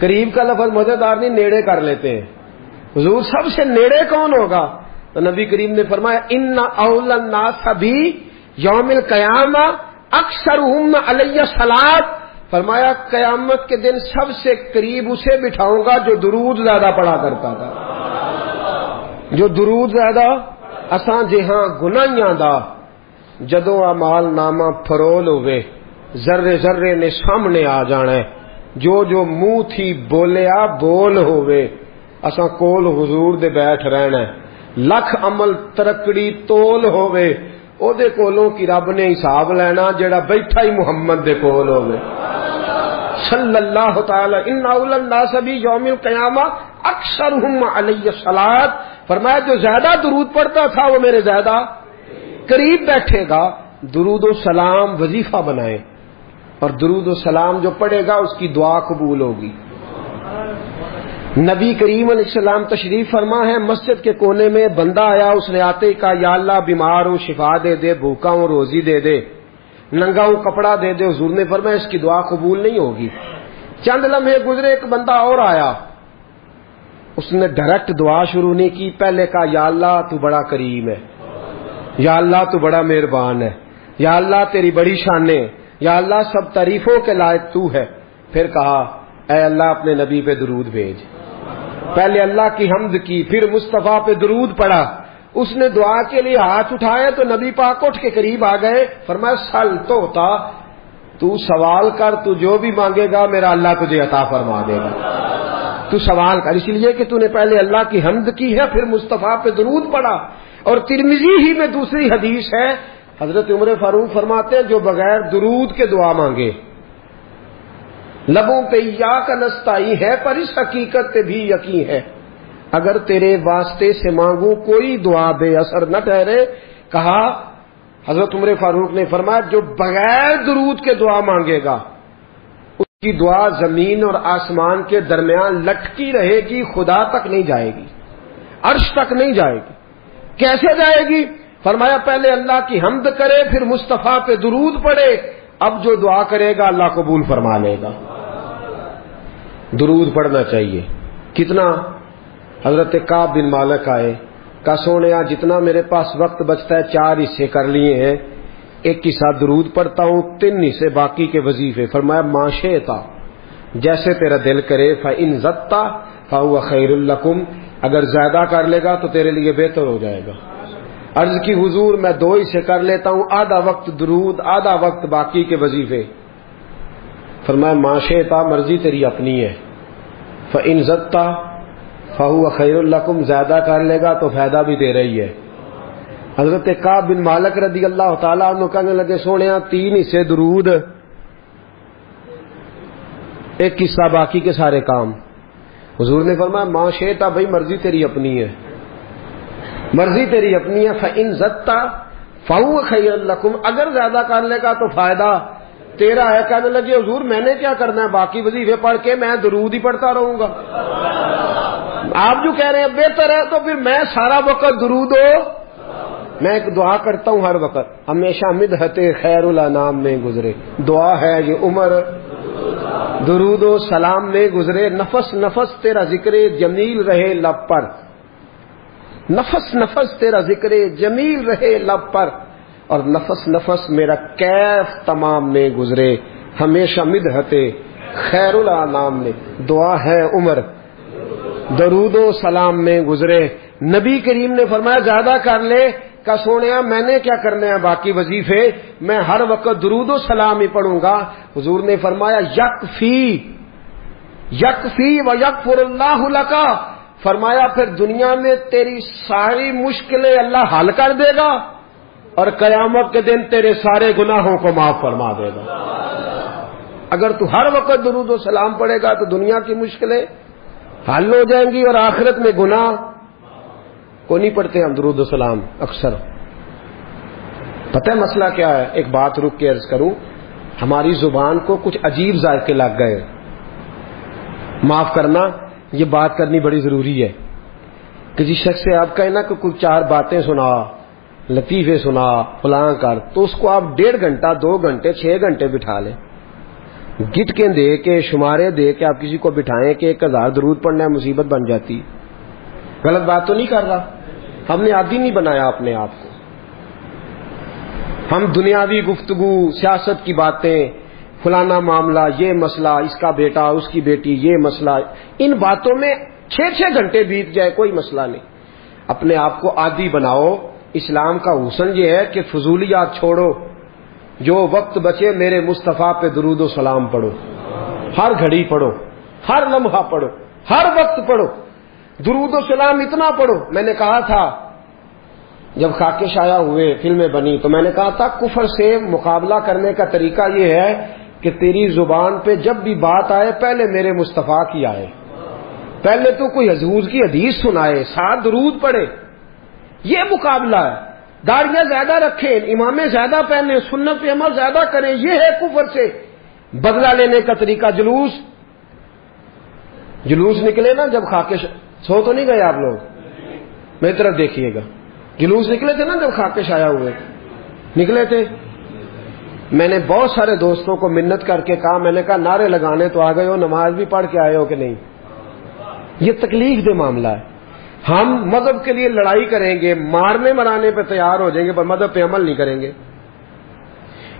قریب کا لفظ مزیدار نہیں، نیڑے کر لیتے ہیں۔ حضور سب سے نیڑے کون ہوگا؟ تو نبی کریم نے فرمایا ان اول الناس بی یوم القیامہ اکثرہم علی الصلاۃ، فرمایا قیامت کے دن سب سے قریب اسے بٹھاؤں گا جو درود زیادہ پڑھا کرتا تھا، جو درود زیادہ۔ اساں جہاں گناہیاں دا جدوں اعمال نامہ فرول ہوئے، ذرے ذرے نے سامنے آ جانا ہے، جو منہ تھی بولیا بول ہوئے، اساں کول حضور دے بیٹھ رہنا ہے۔ لکھ عمل ترکڑی تول ہوئے، او دے کولوں کی رب نے حساب لینا جڑا بیٹھا ہی محمد دے کول ہوئے صلی اللہ تعالی۔ ان اول الناس بی یوم القیامہ اکثرہم علی الصلاۃ، فرمایا جو زیادہ درود پڑھتا تھا وہ میرے زیادہ قریب بیٹھے گا۔ درود و سلام وظیفہ بنائے، اور درود و سلام جو پڑھے گا اس کی دعا قبول ہوگی۔ نبی کریم علیہ السلام تشریف فرما ہے، مسجد کے کونے میں بندہ آیا، اس نے آتے ہی کہا یا اللہ بیمار ہوں شفا دے دے، بھوکا ہوں روزی دے دے، ننگا ہوں کپڑا دے دے۔ حضور نے فرمایا اس کی دعا قبول نہیں ہوگی۔ چند لمحے گزرے، ایک بندہ اور آیا، اس نے ڈائریکٹ دعا شروع نہیں کی، پہلے کہا یا اللہ تو بڑا کریم ہے، یا اللہ تو بڑا مہربان ہے، یا اللہ تیری بڑی شانیں، یا اللہ سب تعریفوں کے لائق تو ہے۔ پھر کہا اے اللہ اپنے نبی پہ درود بھیج۔ پہلے اللہ کی حمد کی، پھر مصطفیٰ پہ درود پڑھا۔ اس نے دعا کے لیے ہاتھ اٹھائے تو نبی پاک اٹھ کے قریب آ گئے، فرمایا سل تو ہوتا، تو سوال کر، تو جو بھی مانگے گا میرا اللہ تجھے عطا فرما دے گا۔ تو سوال کر، اس لیے کہ تو نے پہلے اللہ کی حمد کی ہے، پھر مصطفیٰ پہ درود پڑھا۔ اور ترمذی ہی میں دوسری حدیث ہے، حضرت عمر فاروق فرماتے ہیں جو بغیر درود کے دعا مانگے لبوں پہ ایاک نستعین ہے، پر اس حقیقت پہ بھی یقین ہے اگر تیرے واسطے سے مانگوں کوئی دعا بے اثر نہ ٹھہرے۔ کہا حضرت عمر فاروق نے فرمایا جو بغیر درود کے دعا مانگے گا کی دعا زمین اور آسمان کے درمیان لٹکی رہے گی، خدا تک نہیں جائے گی، عرش تک نہیں جائے گی۔ کیسے جائے گی؟ فرمایا پہلے اللہ کی حمد کرے، پھر مصطفیٰ پہ درود پڑے، اب جو دعا کرے گا اللہ قبول فرما لے گا۔ درود پڑھنا چاہیے۔ کتنا؟ حضرت کعب بن مالک آئے، کہا سونیا جتنا میرے پاس وقت بچتا ہے 4 حصے کر لیے ہیں، ایک حصہ درود پڑھتا ہوں، 3 حصے باقی کے وظیفے۔ فرمایا ما شئتا، جیسے تیرا دل کرے، فإن زدت فهو خیر لکم، اگر زیادہ کر لے گا تو تیرے لیے بہتر ہو جائے گا۔ عرض کی حضور میں 2 حصے کر لیتا ہوں، آدھا وقت درود، آدھا وقت باقی کے وظیفے۔ فرمایا ما شئتا، مرضی تیری اپنی ہے، فإن زدت فهو خیر لکم، زیادہ کر لے گا تو فائدہ بھی تیرا ہی ہے۔ حضرت کعب بن مالک رضی اللہ تعالیٰ عنہ کہنے لگے سونیا 3 حصے درود، ایک حصہ باقی کے سارے کام۔ حضور نے فرمایا ما شئتا، بھائی مرضی تیری اپنی ہے، مرضی تیری اپنی ہے، فإن زدت فهو خیر لکم، اگر زیادہ کر لے گا تو فائدہ تیرا ہے۔ کہنے لگے حضور میں نے کیا کرنا ہے، باقی وظیفے پڑھ کے میں درود ہی پڑھتا رہوں گا۔ آپ جو کہہ رہے ہیں بہتر ہے، تو پھر میں سارا وقت درود ہو، میں ایک دعا کرتا ہوں ہر وقت، ہمیشہ مدحت خیر الانام میں گزرے، دعا ہے یہ عمر درود و سلام میں گزرے، نفس نفس تیرا ذکر جمیل رہے لب پر، نفس نفس تیرا ذکر جمیل رہے لب پر، اور نفس نفس میرا کیف تمام میں گزرے، ہمیشہ مدحت خیر الانام میں، دعا ہے عمر درود و سلام میں گزرے۔ نبی کریم نے فرمایا زیادہ کر لے، کہ سونیا میں نے کیا کرنا ہے باقی وظیفے، میں ہر وقت درود و سلام ہی پڑھوں گا۔ حضور نے فرمایا یکفی یکفی و یغفر اللہ لکا، فرمایا پھر دنیا میں تیری ساری مشکلیں اللہ حل کر دے گا، اور قیامت کے دن تیرے سارے گناہوں کو معاف فرما دے گا۔ اگر تو ہر وقت درود و سلام پڑھے گا تو دنیا کی مشکلیں حل ہو جائیں گی، اور آخرت میں گناہ کو نہیں پڑھتے ہم درود و سلام اکثر۔ پتہ ہے مسئلہ کیا ہے؟ ایک بات رک کے عرض کروں، ہماری زبان کو کچھ عجیب ذائقے لگ گئے، معاف کرنا، یہ بات کرنی بڑی ضروری ہے۔ کسی شخص سے آپ کہیں نا کہ کچھ 4 باتیں سنا، لطیفے سنا، فلاں کر، تو اس کو آپ 1.5 گھنٹہ 2 گھنٹے 6 گھنٹے بٹھا لیں، گٹ کے دے کے شمارے دے کے آپ کسی کو بٹھائیں کہ 1000 درود پڑھنا ہے، مصیبت بن جاتی۔ غلط بات تو نہیں کر رہا، ہم نے عادی نہیں بنایا اپنے آپ کو۔ ہم دنیاوی گفتگو، سیاست کی باتیں، فلانا معاملہ، یہ مسئلہ، اس کا بیٹا، اس کی بیٹی، یہ مسئلہ، ان باتوں میں 6 گھنٹے بیت جائے کوئی مسئلہ نہیں۔ اپنے آپ کو عادی بناؤ۔ اسلام کا حسن یہ ہے کہ فضولیات چھوڑو، جو وقت بچے میرے مصطفیٰ پہ درود و سلام پڑھو، ہر گھڑی پڑھو، ہر لمحہ پڑھو، ہر وقت پڑھو، درود و سلام اتنا پڑھو۔ میں نے کہا تھا جب خاکے شائع ہوئے، فلمیں بنی، تو میں نے کہا تھا کفر سے مقابلہ کرنے کا طریقہ یہ ہے کہ تیری زبان پہ جب بھی بات آئے پہلے میرے مصطفیٰ کی آئے، پہلے تو کوئی حضور کی حدیث سنائے، ساتھ درود پڑھے، یہ مقابلہ ہے۔ داڑیاں زیادہ رکھیں، امامیں زیادہ پہنیں، سنت پہ عمل زیادہ کریں، یہ ہے کفر سے بدلہ لینے کا طریقہ۔ جلوس نکلے نا جب خاکے سو تو نہیں گئے آپ لوگ، میری طرف دیکھیے گا، جلوس نکلے تھے نا جب خاکے شائع ہوئے، نکلے تھے۔ میں نے بہت سارے دوستوں کو منت کر کے کہا، میں نے کہا نعرے لگانے تو آ گئے ہو، نماز بھی پڑھ کے آئے ہو کہ نہیں؟ یہ تکلیف دہ معاملہ ہے۔ ہم مذہب کے لیے لڑائی کریں گے، مارنے مرانے پہ تیار ہو جائیں گے، پر مذہب پہ عمل نہیں کریں گے۔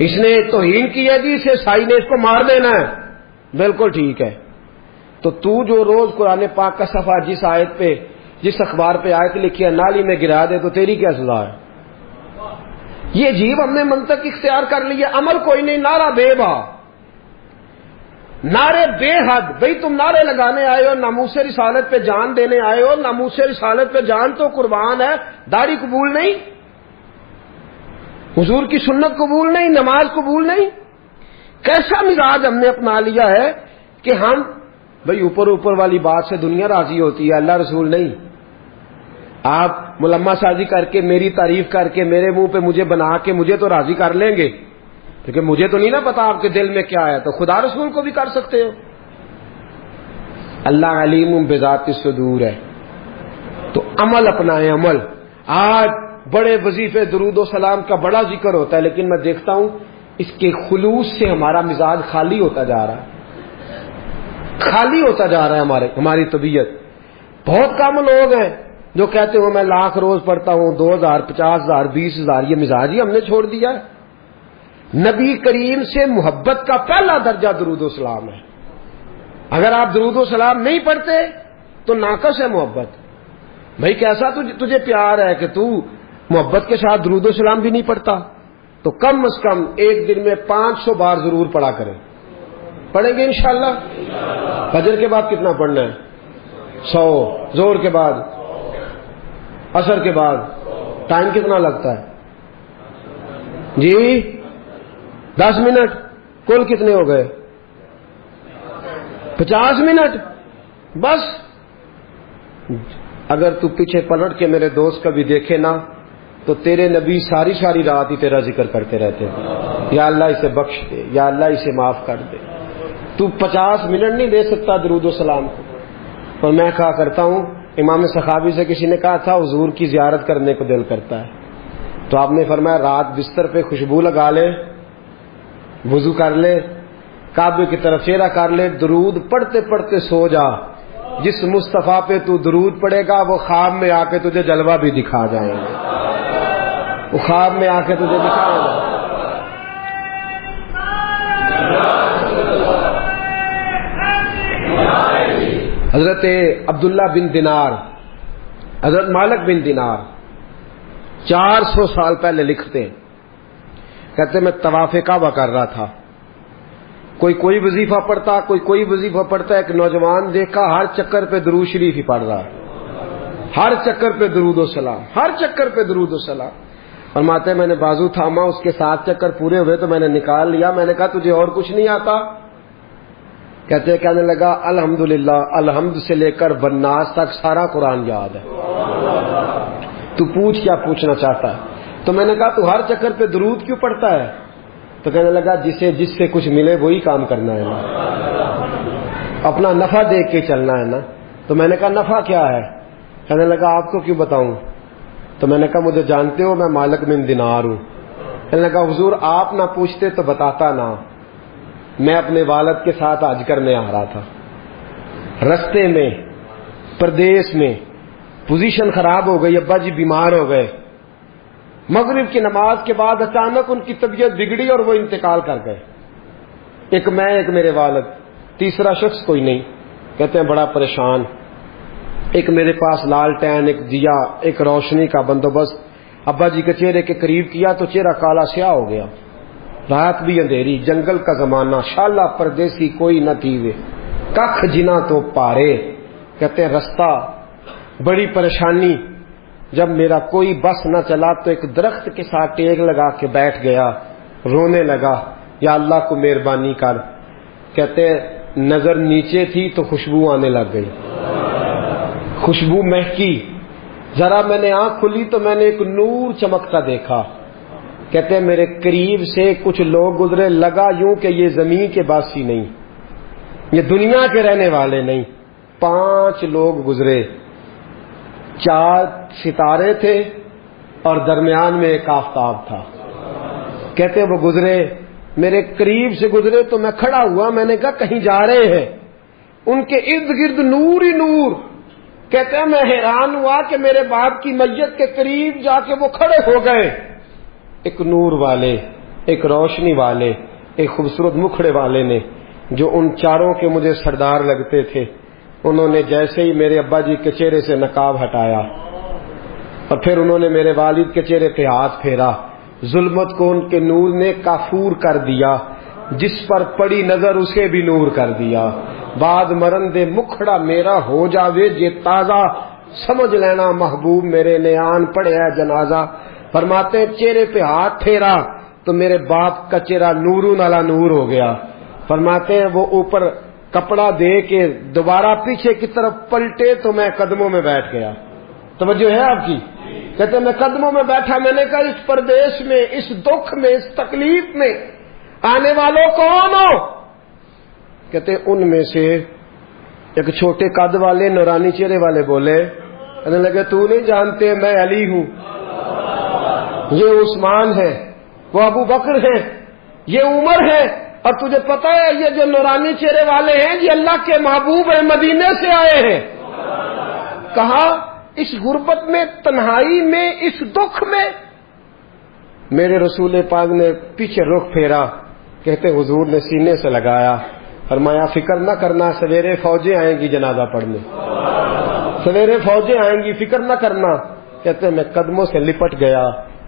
اس نے توہین کی ہے جی، اسے سائی نے اس کو مار دینا ہے، بالکل ٹھیک ہے۔ تو جو روز قرآن پاک کا صفحہ جس آیت پہ، جس اخبار پہ آیت لکھی ہے نالی میں گرا دے، تو تیری کیا سزا ہے؟ یہ عجیب ہم نے منطق اختیار کر لیا، عمل کوئی نہیں، نعرہ بے با، نعرے بے حد۔ بھئی تم نعرے لگانے آئے ہو، ناموس رسالت پہ جان دینے آئے ہو، ناموس رسالت پہ جان تو قربان ہے، داڑھی قبول نہیں، حضور کی سنت قبول نہیں، نماز قبول نہیں۔ کیسا مزاج ہم نے اپنا لیا ہے کہ ہم بھئی اوپر والی بات سے دنیا راضی ہوتی ہے، اللہ رسول نہیں۔ آپ ملما سازی کر کے، میری تعریف کر کے، میرے منہ پہ مجھے بنا کے مجھے تو راضی کر لیں گے، کیونکہ مجھے تو نہیں نا پتا آپ کے دل میں کیا ہے، تو خدا رسول کو بھی کر سکتے ہو. اللہ علیم بذات الصدور ہے. تو عمل اپنائیں، عمل. آج بڑے وظیفے درود و سلام کا بڑا ذکر ہوتا ہے، لیکن میں دیکھتا ہوں اس کے خلوص سے ہمارا مزاج خالی ہوتا جا رہا ہے، خالی ہوتا جا رہا ہے ہماری طبیعت. بہت کم لوگ ہیں جو کہتے ہو میں 1,00,000 روز پڑھتا ہوں، 2,000 50,000 20,000. یہ مزاج ہی ہم نے چھوڑ دیا ہے. نبی کریم سے محبت کا پہلا درجہ درود و سلام ہے. اگر آپ درود و سلام نہیں پڑھتے تو ناقص ہے محبت. بھائی کیسا تجھے پیار ہے کہ تو محبت کے ساتھ درود و سلام بھی نہیں پڑھتا؟ تو کم از کم ایک دن میں 500 بار ضرور پڑھا کریں. پڑھیں گے انشاءاللہ؟ فجر کے بعد کتنا پڑھنا ہے؟ 100. زور کے بعد، عصر کے بعد. ٹائم کتنا لگتا ہے جی؟ 10 منٹ. کل کتنے ہو گئے؟ 50 منٹ بس. اگر تو پیچھے پلٹ کے میرے دوست کا بھی دیکھے نا تو تیرے نبی ساری ساری رات ہی تیرا ذکر کرتے رہتے ہیں، یا اللہ اسے بخش دے، یا اللہ اسے معاف کر دے. تو 50 منٹ نہیں دے سکتا درود و سلام کو. اور میں کہا کرتا ہوں، امام سخاوی سے کسی نے کہا تھا حضور کی زیارت کرنے کو دل کرتا ہے، تو آپ نے فرمایا رات بستر پہ خوشبو لگا لے، وضو کر لے، کعبے کی طرف چہرہ کر لے، درود پڑھتے پڑھتے سو جا. جس مصطفیٰ پہ تو درود پڑے گا وہ خواب میں آ کے تجھے جلوہ بھی دکھا جائیں گے، وہ خواب میں آ کے تجھے دکھائیں گے. حضرت عبداللہ بن دینار، حضرت مالک بن دینار 400 سال پہلے لکھتے ہیں، کہتے میں طواف کعبہ کر رہا تھا، کوئی وظیفہ پڑھتا، کوئی وظیفہ پڑھتا. ایک نوجوان دیکھا ہر چکر پہ درود شریف ہی پڑھ رہا ہے، ہر چکر پہ درود و سلام، ہر چکر پہ درود و سلام. فرماتے ہیں میں نے بازو تھاما، اس کے 7 چکر پورے ہوئے تو میں نے نکال لیا. میں نے کہا تجھے اور کچھ نہیں آتا؟ کہنے لگا الحمدللہ، الحمد سے لے کر والناس تک سارا قرآن یاد ہے. تو پوچھ کیا پوچھنا چاہتا ہے؟ تو میں نے کہا تو ہر چکر پہ درود کیوں پڑھتا ہے؟ تو کہنے لگا جس سے کچھ ملے وہی کام کرنا ہے نا، اپنا نفع دیکھ کے چلنا ہے نا. تو میں نے کہا نفع کیا ہے؟ کہنے لگا آپ کو کیوں بتاؤں؟ تو میں نے کہا مجھے جانتے ہو، میں مالک بن دینار ہوں. کہنے لگا حضور آپ نہ پوچھتے تو بتاتا نا. میں اپنے والد کے ساتھ حج کرنے آ رہا تھا، رستے میں پردیس میں پوزیشن خراب ہو گئی، ابا جی بیمار ہو گئے. مغرب کی نماز کے بعد اچانک ان کی طبیعت بگڑی اور وہ انتقال کر گئے. ایک میں، ایک میرے والد، تیسرا شخص کوئی نہیں. کہتے ہیں بڑا پریشان. ایک میرے پاس لالٹین، ایک دیا، ایک روشنی کا بندوبست. ابا جی کے چہرے کے قریب کیا تو چہرہ کالا سیاہ ہو گیا. رات بھی اندھیری، جنگل کا زمانہ، شالا پردیسی کوئی نہ تھی وے، کخ جنا تو پارے. کہتے ہیں رستہ بڑی پریشانی. جب میرا کوئی بس نہ چلا تو ایک درخت کے ساتھ ٹیک لگا کے بیٹھ گیا، رونے لگا یا اللہ کو مہربانی کر. کہتے ہیں نظر نیچے تھی تو خوشبو آنے لگ گئی، خوشبو مہکی. ذرا میں نے آنکھ کھلی تو میں نے ایک نور چمکتا دیکھا. کہتے ہیں میرے قریب سے کچھ لوگ گزرے، لگا یوں کہ یہ زمین کے باسی نہیں، یہ دنیا کے رہنے والے نہیں. 5 لوگ گزرے، 4 ستارے تھے اور درمیان میں ایک آفتاب تھا. کہتے ہیں وہ گزرے، میرے قریب سے گزرے تو میں کھڑا ہوا. میں نے کہا کہیں جا رہے ہیں؟ ان کے ارد گرد نور ہی نور. کہتے ہیں میں حیران ہوا کہ میرے باپ کی میت کے قریب جا کے وہ کھڑے ہو گئے. ایک نور والے، ایک روشنی والے، ایک خوبصورت مکھڑے والے نے، جو ان 4 کے مجھے سردار لگتے تھے، انہوں نے جیسے ہی میرے ابا جی کے چہرے سے نقاب ہٹایا اور پھر انہوں نے میرے والد کے چہرے پہ ہاتھ پھیرا. ظلمت کو ان کے نور نے کافور کر دیا، جس پر پڑی نظر اسے بھی نور کر دیا. بعد مرن دے مکھڑا میرا ہو جاوے جے تازہ، سمجھ لینا محبوب میرے نیان پڑے ہے جنازہ. فرماتے ہیں چہرے پہ ہاتھ پھیرا تو میرے باپ کا چہرہ نورون علی نور ہو گیا. فرماتے ہیں وہ اوپر کپڑا دے کے دوبارہ پیچھے کی طرف پلٹے تو میں قدموں میں بیٹھ گیا. توجہ ہے آپ کی؟ کہتے ہیں میں قدموں میں بیٹھا. میں نے کہا اس پردیش میں، اس دکھ میں، اس تکلیف میں آنے والوں کون ہو؟ کہتے ان میں سے ایک چھوٹے قد والے نورانی چہرے والے بولے، کہنے لگے تو نہیں جانتے میں علی ہوں، یہ عثمان ہے، وہ ابو بکر ہے، یہ عمر ہے، اور تجھے پتہ ہے یہ جو نورانی چہرے والے ہیں یہ اللہ کے محبوب ہیں، مدینے سے آئے ہیں۔ کہا اس غربت میں، تنہائی میں، اس دکھ میں میرے رسول پاک نے پیچھے رخ پھیرا، کہتے حضور نے سینے سے لگایا، فرمایا فکر نہ کرنا، سویرے فوجیں آئیں گی جنازہ پڑھنے، سویرے فوجیں آئیں گی، فکر نہ کرنا۔ کہتے میں قدموں سے لپٹ گیا،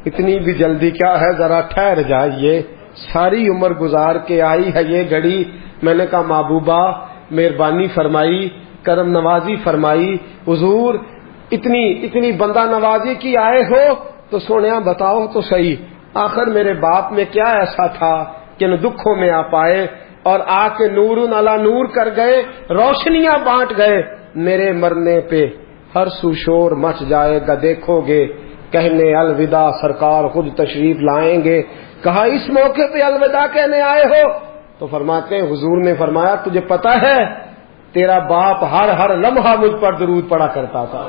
اتنی بھی جلدی کیا ہے، ذرا ٹھہر جائیے، ساری عمر گزار کے آئی ہے یہ گھڑی۔ میں نے کہا محبوبہ مہربانی فرمائی، کرم نوازی فرمائی، حضور اتنی بندہ نوازی کی آئے ہو تو سونیا بتاؤ تو صحیح، آخر میرے باپ میں کیا ایسا تھا کہ ان دکھوں میں آپ آئے اور آ کے نور علی نور کر گئے، روشنیاں بانٹ گئے۔ میرے مرنے پہ ہر سو شور مچ جائے گا، دیکھو گے کہنے الوداع سرکار خود تشریف لائیں گے۔ کہا اس موقع پہ الوداع کہنے آئے ہو؟ تو فرماتے ہیں حضور نے فرمایا تجھے پتا ہے تیرا باپ ہر لمحہ مجھ پر درود پڑا کرتا تھا،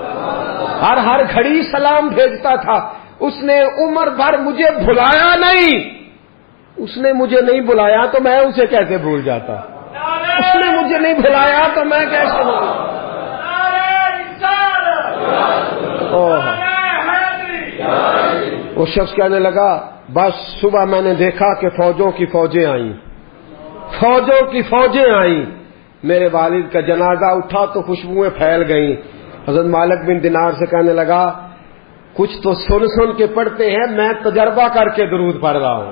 ہر گھڑی سلام بھیجتا تھا، اس نے عمر بھر مجھے بھلایا نہیں، اس نے مجھے نہیں بلایا تو میں اسے کیسے بھول جاتا، اس نے مجھے نہیں بلایا تو میں کیسے بھول۔ وہ شخص کہنے لگا بس صبح میں نے دیکھا کہ فوجوں کی فوجیں آئیں، فوجوں کی فوجیں آئیں، میرے والد کا جنازہ اٹھا تو خوشبوئیں پھیل گئیں۔ حضرت مالک بن دینار سے کہنے لگا کچھ تو سن کے پڑھتے ہیں، میں تجربہ کر کے درود پڑھ رہا ہوں،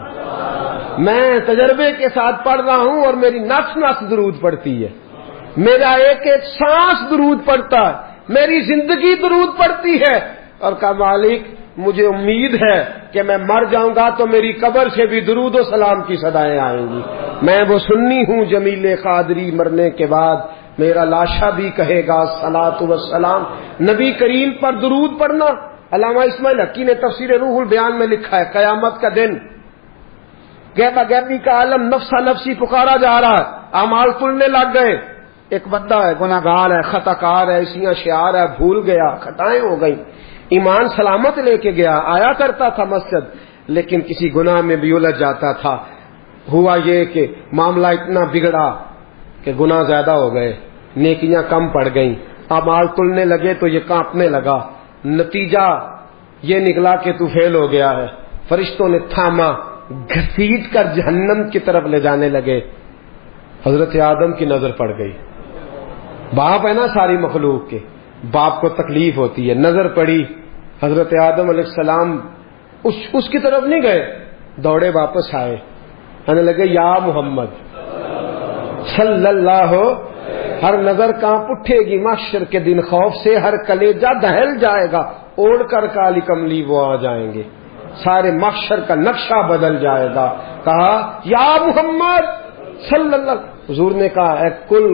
میں تجربے کے ساتھ پڑھ رہا ہوں اور میری نفس درود پڑھتی ہے، میرا ایک ایک سانس درود پڑھتا ہے، میری زندگی درود پڑھتی ہے۔ اور کہا مالک مجھے امید ہے کہ میں مر جاؤں گا تو میری قبر سے بھی درود و سلام کی صدائیں آئیں گی، میں وہ سنی ہوں جمیل قادری مرنے کے بعد میرا لاشا بھی کہے گا صلاۃ و سلام۔ نبی کریم پر درود پڑھنا، علامہ اسماعیل حقی نے تفسیر روح البیان میں لکھا ہے قیامت کا دن غیبہ غیبی کا عالم نفسا نفسی پکارا جا رہا ہے، اعمال کھلنے لگ گئے، ایک بندہ ہے گناہگار ہے، خطا کار ہے، اسیاں شعار ہے، بھول گیا، خطائیں ہو گئی، ایمان سلامت لے کے گیا، آیا کرتا تھا مسجد لیکن کسی گناہ میں بھی الجھ جاتا تھا۔ ہوا یہ کہ معاملہ اتنا بگڑا کہ گناہ زیادہ ہو گئے، نیکیاں کم پڑ گئیں، اعمال تلنے لگے تو یہ کانپنے لگا، نتیجہ یہ نکلا کہ تو فیل ہو گیا ہے۔ فرشتوں نے تھاما، گھسیٹ کر جہنم کی طرف لے جانے لگے۔ حضرت آدم کی نظر پڑ گئی، باپ ہے نا ساری مخلوق کے، باپ کو تکلیف ہوتی ہے، نظر پڑی، حضرت آدم علیہ السلام اس کی طرف نہیں گئے، دوڑے واپس آئے، کہنے لگے یا محمد صلی اللہ، ہر نظر کانپ اٹھے گی محشر کے دن، خوف سے ہر کلیجہ دہل جائے گا، اوڑھ کر کالی کملی وہ آ جائیں گے، سارے محشر کا نقشہ بدل جائے گا۔ کہا یا محمد صلی اللہ، حضور نے کہا اے کل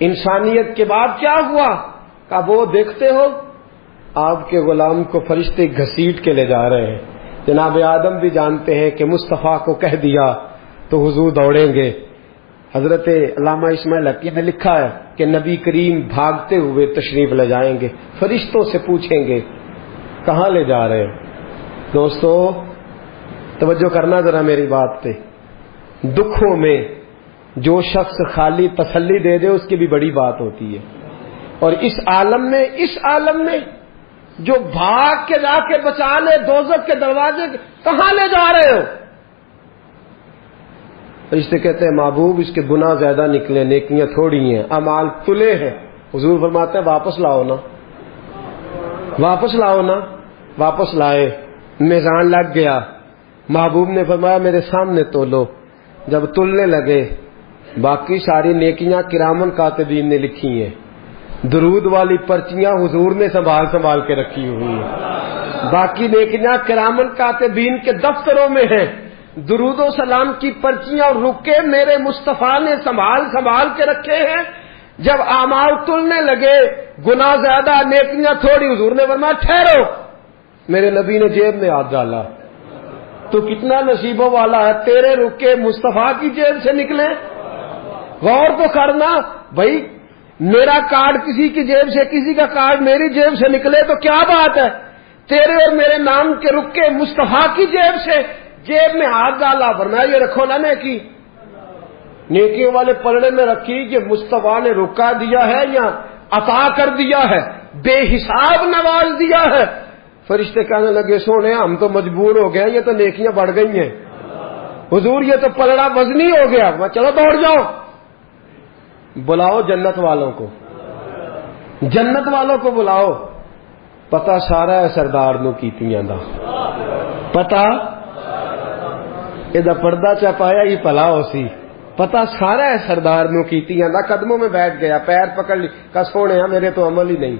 انسانیت کے بعد کیا ہوا؟ کہا وہ دیکھتے ہو آپ کے غلام کو فرشتے گھسیٹ کے لے جا رہے ہیں، جناب آدم بھی جانتے ہیں کہ مصطفیٰ کو کہہ دیا تو حضور دوڑیں گے۔ حضرت علامہ اسماعیل حقی نے لکھا ہے کہ نبی کریم بھاگتے ہوئے تشریف لے جائیں گے، فرشتوں سے پوچھیں گے کہاں لے جا رہے ہیں؟ دوستو توجہ کرنا ذرا میری بات پہ، دکھوں میں جو شخص خالی تسلی دے دے اس کی بھی بڑی بات ہوتی ہے، اور اس عالم میں جو بھاگ کے جا کے بچا لے دوزخ کے دروازے، کہاں لے جا رہے ہو؟ فرشتے کہتے ہیں محبوب اس کے گناہ زیادہ نکلے، نیکیاں تھوڑی ہیں، اعمال تلے ہیں۔ حضور فرماتے ہیں واپس لاؤ نا، واپس لاؤ نا، واپس لائے، میزان لگ گیا، محبوب نے فرمایا میرے سامنے تولو، جب تلنے لگے باقی ساری نیکیاں کرامن کاتبین نے لکھی ہیں، درود والی پرچیاں حضور نے سنبھال کے رکھی ہوئی ہیں، باقی نیکیاں کرامن کاتبین کے دفتروں میں ہیں، درود و سلام کی پرچیاں اور رکے میرے مصطفیٰ نے سنبھال کے رکھے ہیں۔ جب اعمال تلنے لگے، گناہ زیادہ نیکیاں تھوڑی، حضور نے فرمایا ٹھہرو، میرے نبی نے جیب میں ہاتھ ڈالا، تو کتنا نصیبوں والا ہے، تیرے رکے مصطفیٰ کی جیب سے نکلے. غور تو کرنا بھائی، میرا کارڈ کسی کی جیب سے، کسی کا کارڈ میری جیب سے نکلے تو کیا بات ہے، تیرے اور میرے نام کے رکے مصطفیٰ کی جیب سے جیب میں ہاتھ ڈالا، فرمایا یہ رکھو نا نیکی، نیکیوں والے پلڑے میں رکھی کہ مصطفیٰ نے رکا دیا ہے یا عطا کر دیا ہے، بے حساب نواز دیا ہے. فرشتے کہنے لگے سونے ہم تو مجبور ہو گئے، یہ تو نیکیاں بڑھ گئی ہیں، حضور یہ تو پلڑا وزنی ہو گیا. میں چلو دوڑ جاؤ، بلاؤ جنت والوں کو، جنت والوں کو بلاؤ. پتا سارا ہے سردار نو کیتیاں دا، پتا یہ پردہ چپایا ہی پلا ہو سی، پتا سارا ہے سردار نو کیتیاں دا. قدموں میں بیٹھ گیا، پیر پکڑ لی، کہا سونے میرے تو عمل ہی نہیں.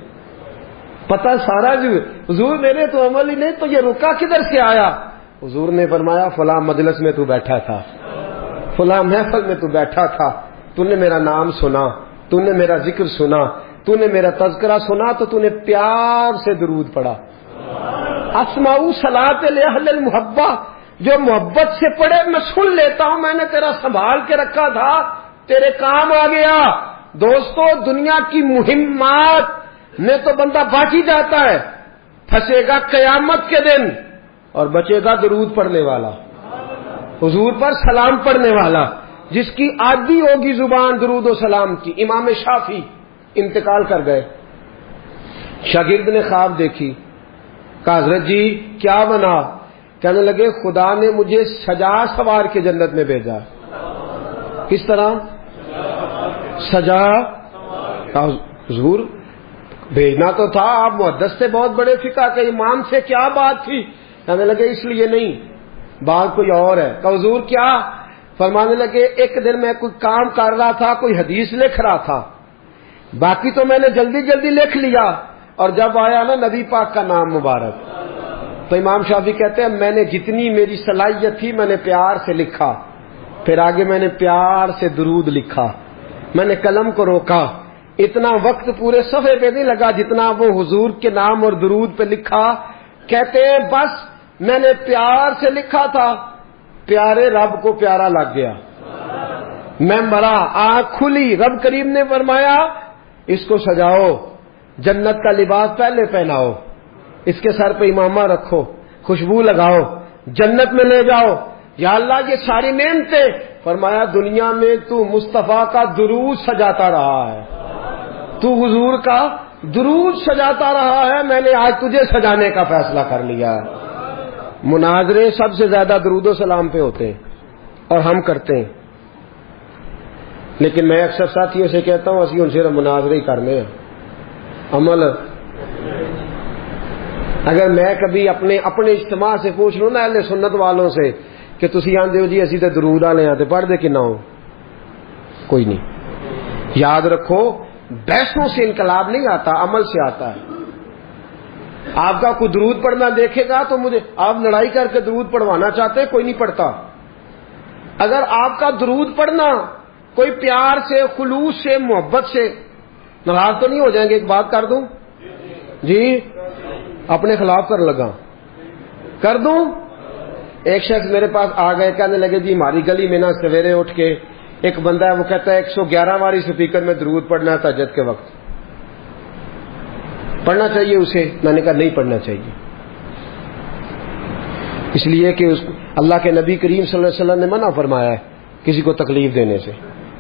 پتا سارا جو حضور میرے تو عمل ہی نہیں، تو یہ رکا کدھر سے آیا؟ حضور نے فرمایا فلاں مجلس میں تو بیٹھا تھا، فلاں محفل میں تو بیٹھا تھا، تو نے میرا نام سنا، تو نے میرا ذکر سنا، تو نے میرا تذکرہ سنا، تو تو نے پیار سے درود پڑھا. اسمعوا صلاۃ لاہل المحبہ، جو محبت سے پڑھے میں سن لیتا ہوں، میں نے تیرا سنبھال کے رکھا تھا، تیرے کام آ گیا. دوستو دنیا کی مہمات میں تو بندہ بچ ہی جاتا ہے، پھنسے گا قیامت کے دن اور بچے گا درود پڑھنے والا، حضور پر سلام پڑھنے والا، جس کی عادی ہوگی زبان درود و سلام کی. امام شافعی انتقال کر گئے، شاگرد نے خواب دیکھی، کہا حضرت جی کیا بنا؟ کہنے لگے خدا نے مجھے سجا سوار کے جنت میں بھیجا. کس طرح سجا؟ کہا حضور بھیجنا تو تھا، آپ محدث سے بہت بڑے فقہ کے امام سے، کیا بات تھی؟ کہنے لگے اس لیے نہیں، بات کوئی اور ہے. کہا حضور کیا؟ فرمانے لگے ایک دن میں کوئی کام کر رہا تھا، کوئی حدیث لکھ رہا تھا، باقی تو میں نے جلدی جلدی لکھ لیا، اور جب آیا نا نبی پاک کا نام مبارک، تو امام شافعی کہتے ہیں میں نے جتنی میری صلاحیت تھی میں نے پیار سے لکھا، پھر آگے میں نے پیار سے درود لکھا، میں نے قلم کو روکا، اتنا وقت پورے صفحے پہ نہیں لگا جتنا وہ حضور کے نام اور درود پہ لکھا. کہتے ہیں بس میں نے پیار سے لکھا تھا، پیارے رب کو پیارا لگ گیا، میں مرا، آنکھ کھلی، رب کریم نے فرمایا اس کو سجاؤ، جنت کا لباس پہلے پہناؤ، اس کے سر پہ امامہ رکھو، خوشبو لگاؤ، جنت میں لے جاؤ. یا اللہ یہ ساری نعمتیں، فرمایا دنیا میں تو مصطفیٰ کا درود سجاتا رہا ہے، تو حضور کا درود سجاتا رہا ہے، میں نے آج تجھے سجانے کا فیصلہ کر لیا ہے. مناظرے سب سے زیادہ درود و سلام پہ ہوتے ہیں اور ہم کرتے ہیں، لیکن میں اکثر ساتھیوں سے کہتا ہوں اسی ان سے مناظرے ہی کرنے ہیں، عمل. اگر میں کبھی اپنے اجتماع سے پوچھ لوں نا اہل سنت والوں سے کہ تسی آندے ہو جی اسی تے درود والے ہیں تے پڑھ دے کنا ہو، کوئی نہیں. یاد رکھو بحثوں سے انقلاب نہیں آتا، عمل سے آتا ہے. آپ کا کوئی درود پڑھنا دیکھے گا تو مجھے آپ لڑائی کر کے درود پڑھوانا چاہتے ہیں، کوئی نہیں پڑھتا. اگر آپ کا درود پڑھنا کوئی پیار سے، خلوص سے، محبت سے، ناراض تو نہیں ہو جائیں گے؟ ایک بات کر دوں جی، اپنے خلاف کر لگا کر دوں. ایک شخص میرے پاس آ گئے، کہنے لگے جی ہماری گلی میں نا سویرے اٹھ کے ایک بندہ ہے وہ کہتا ہے 111 باری سپیکر میں درود پڑھنا ہے تہجد کے وقت، پڑھنا چاہیے اسے؟ میں نے کہا نہیں پڑھنا چاہیے، اس لیے کہ اللہ کے نبی کریم صلی اللہ علیہ وسلم نے منع فرمایا ہے کسی کو تکلیف دینے سے.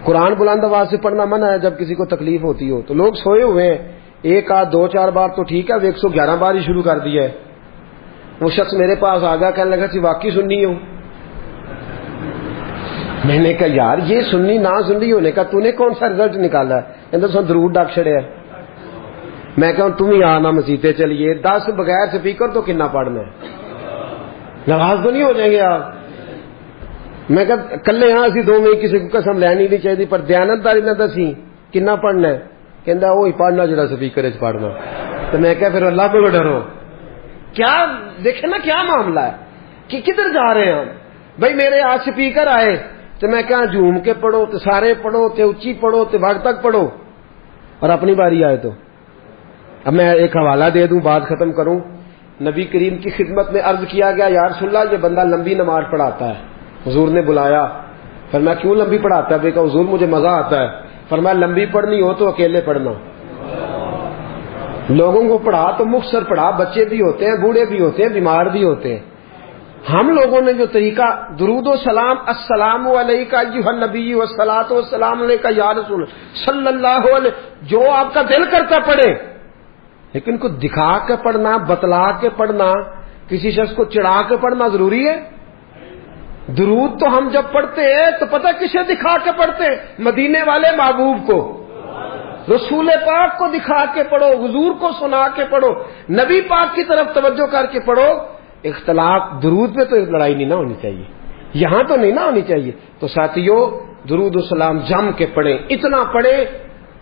قرآن بلند آواز سے پڑھنا منع ہے جب کسی کو تکلیف ہوتی ہو. تو لوگ سوئے ہوئے ہیں، ایک آدھ 2-4 بار تو ٹھیک ہے، وہ 111 بار ہی شروع کر دیا ہے. وہ شخص میرے پاس آ گیا، کہنے لگا جی واقعی سننی ہو؟ میں نے کہا یار یہ سننی نہ سننی ہونے کا تو نے کون سا رزلٹ نکالا ہے؟ اندر سن درود ڈاک چھڑے ہے. میں کہا تم ہی آنا مسیطے چلیے، 10 بغیر سپیکر تو کنا پڑھنا ہے، ناراض تو نہیں ہو جائیں گے آپ؟ میں کہا کلے ہاں اسی 2 میں کسی کو قسم لینی نہیں چاہیے، پر دیانتداری نہ دسی کنا پڑھنا ہے. کہندا وہی پڑھنا جڑا سپیکر وچ پڑھنا. تو میں کہا پھر اللہ کو ڈرو. کیا دیکھیں نا کیا معاملہ ہے کہ کدھر جا رہے ہیں ہم. بھائی میرے آج سپیکر آئے تو میں کہا جھوم کے پڑھو، تو سارے پڑھو، تو اچھی پڑھو، تو وقت تک پڑھو، اور اپنی باری آئے تو. اب میں ایک حوالہ دے دوں، بات ختم کروں. نبی کریم کی خدمت میں عرض کیا گیا یا رسول اللہ یہ بندہ لمبی نماز پڑھاتا ہے. حضور نے بلایا، فرمایا کیوں لمبی پڑھاتا ہے؟ کہا حضور مجھے مزہ آتا ہے. فرمایا لمبی پڑھنی ہو تو اکیلے پڑھنا، لوگوں کو پڑھا تو مختصر پڑھا، بچے بھی ہوتے ہیں، بوڑھے بھی ہوتے ہیں، بیمار بھی ہوتے ہیں. ہم لوگوں نے جو طریقہ درود و سلام السلام علیکہ ایھا النبی والصلاۃ والسلام علیکہ یا رسول صلی اللہ علیہ، جو آپ کا دل کرتا پڑھے، لیکن کو دکھا کے پڑھنا، بتلا کے پڑھنا، کسی شخص کو چڑھا کے پڑھنا ضروری ہے؟ درود تو ہم جب پڑھتے ہیں تو پتہ کسے دکھا کے پڑھتے ہیں؟ مدینے والے محبوب کو، رسول پاک کو دکھا کے پڑھو، حضور کو سنا کے پڑھو، نبی پاک کی طرف توجہ کر کے پڑھو. اختلاف درود پہ تو لڑائی نہیں نہ ہونی چاہیے، یہاں تو نہیں نہ ہونی چاہیے. تو ساتھیو درود و سلام جم کے پڑھیں، اتنا پڑھیں.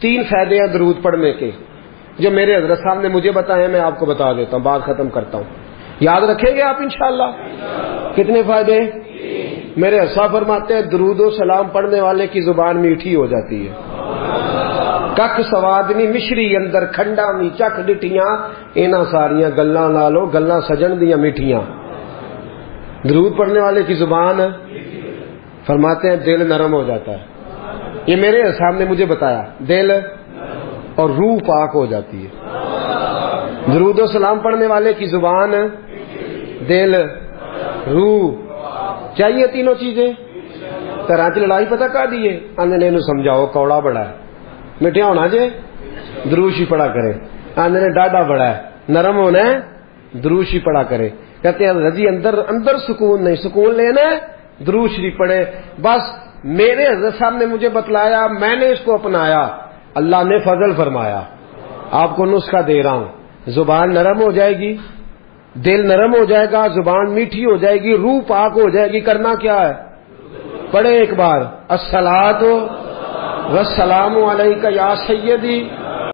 3 فائدے ہیں درود پڑھنے کے جو میرے حضرت صاحب نے مجھے بتائے، میں آپ کو بتا دیتا ہوں، بات ختم کرتا ہوں. یاد رکھیں گے آپ انشاءاللہ؟ کتنے فائدے؟ میرے حضرت صاحب فرماتے ہیں درود و سلام پڑھنے والے کی زبان میٹھی ہو جاتی ہے. کک سوادنی مشری اندر کھنڈا می چکھ ڈٹیاں، اینا ساریاں گلاں نالو گلاں سجن دیاں میٹھیاں. درود پڑھنے والے کی زبان فرماتے ہیں دل نرم ہو جاتا ہے. یہ میرے صاحب نے مجھے بتایا، دل اور روح پاک ہو جاتی ہے. درود و سلام پڑھنے والے کی زبان، دل، روح، چاہیے تینوں چیزیں. طرح کی لڑائی پتہ کر دیے آندے نے سمجھاؤ کوڑا بڑا ہے، میٹھیا ہونا جے دروشی پڑھا کرے. آندے نے ڈاڈا بڑا ہے، نرم ہونا ہے دروشی پڑھا کرے. کہتے ہیں رضی اندر سکون نہیں، سکون لینا ہے درود شریف پڑھے. بس میرے حضرت صاحب نے مجھے بتلایا، میں نے اس کو اپنایا، اللہ نے فضل فرمایا. آپ کو نسخہ دے رہا ہوں، زبان نرم ہو جائے گی، دل نرم ہو جائے گا، زبان میٹھی ہو جائے گی، روح پاک ہو جائے گی. کرنا کیا ہے؟ پڑھے ایک بار الصلاۃ والسلام علیکہ یا سیدی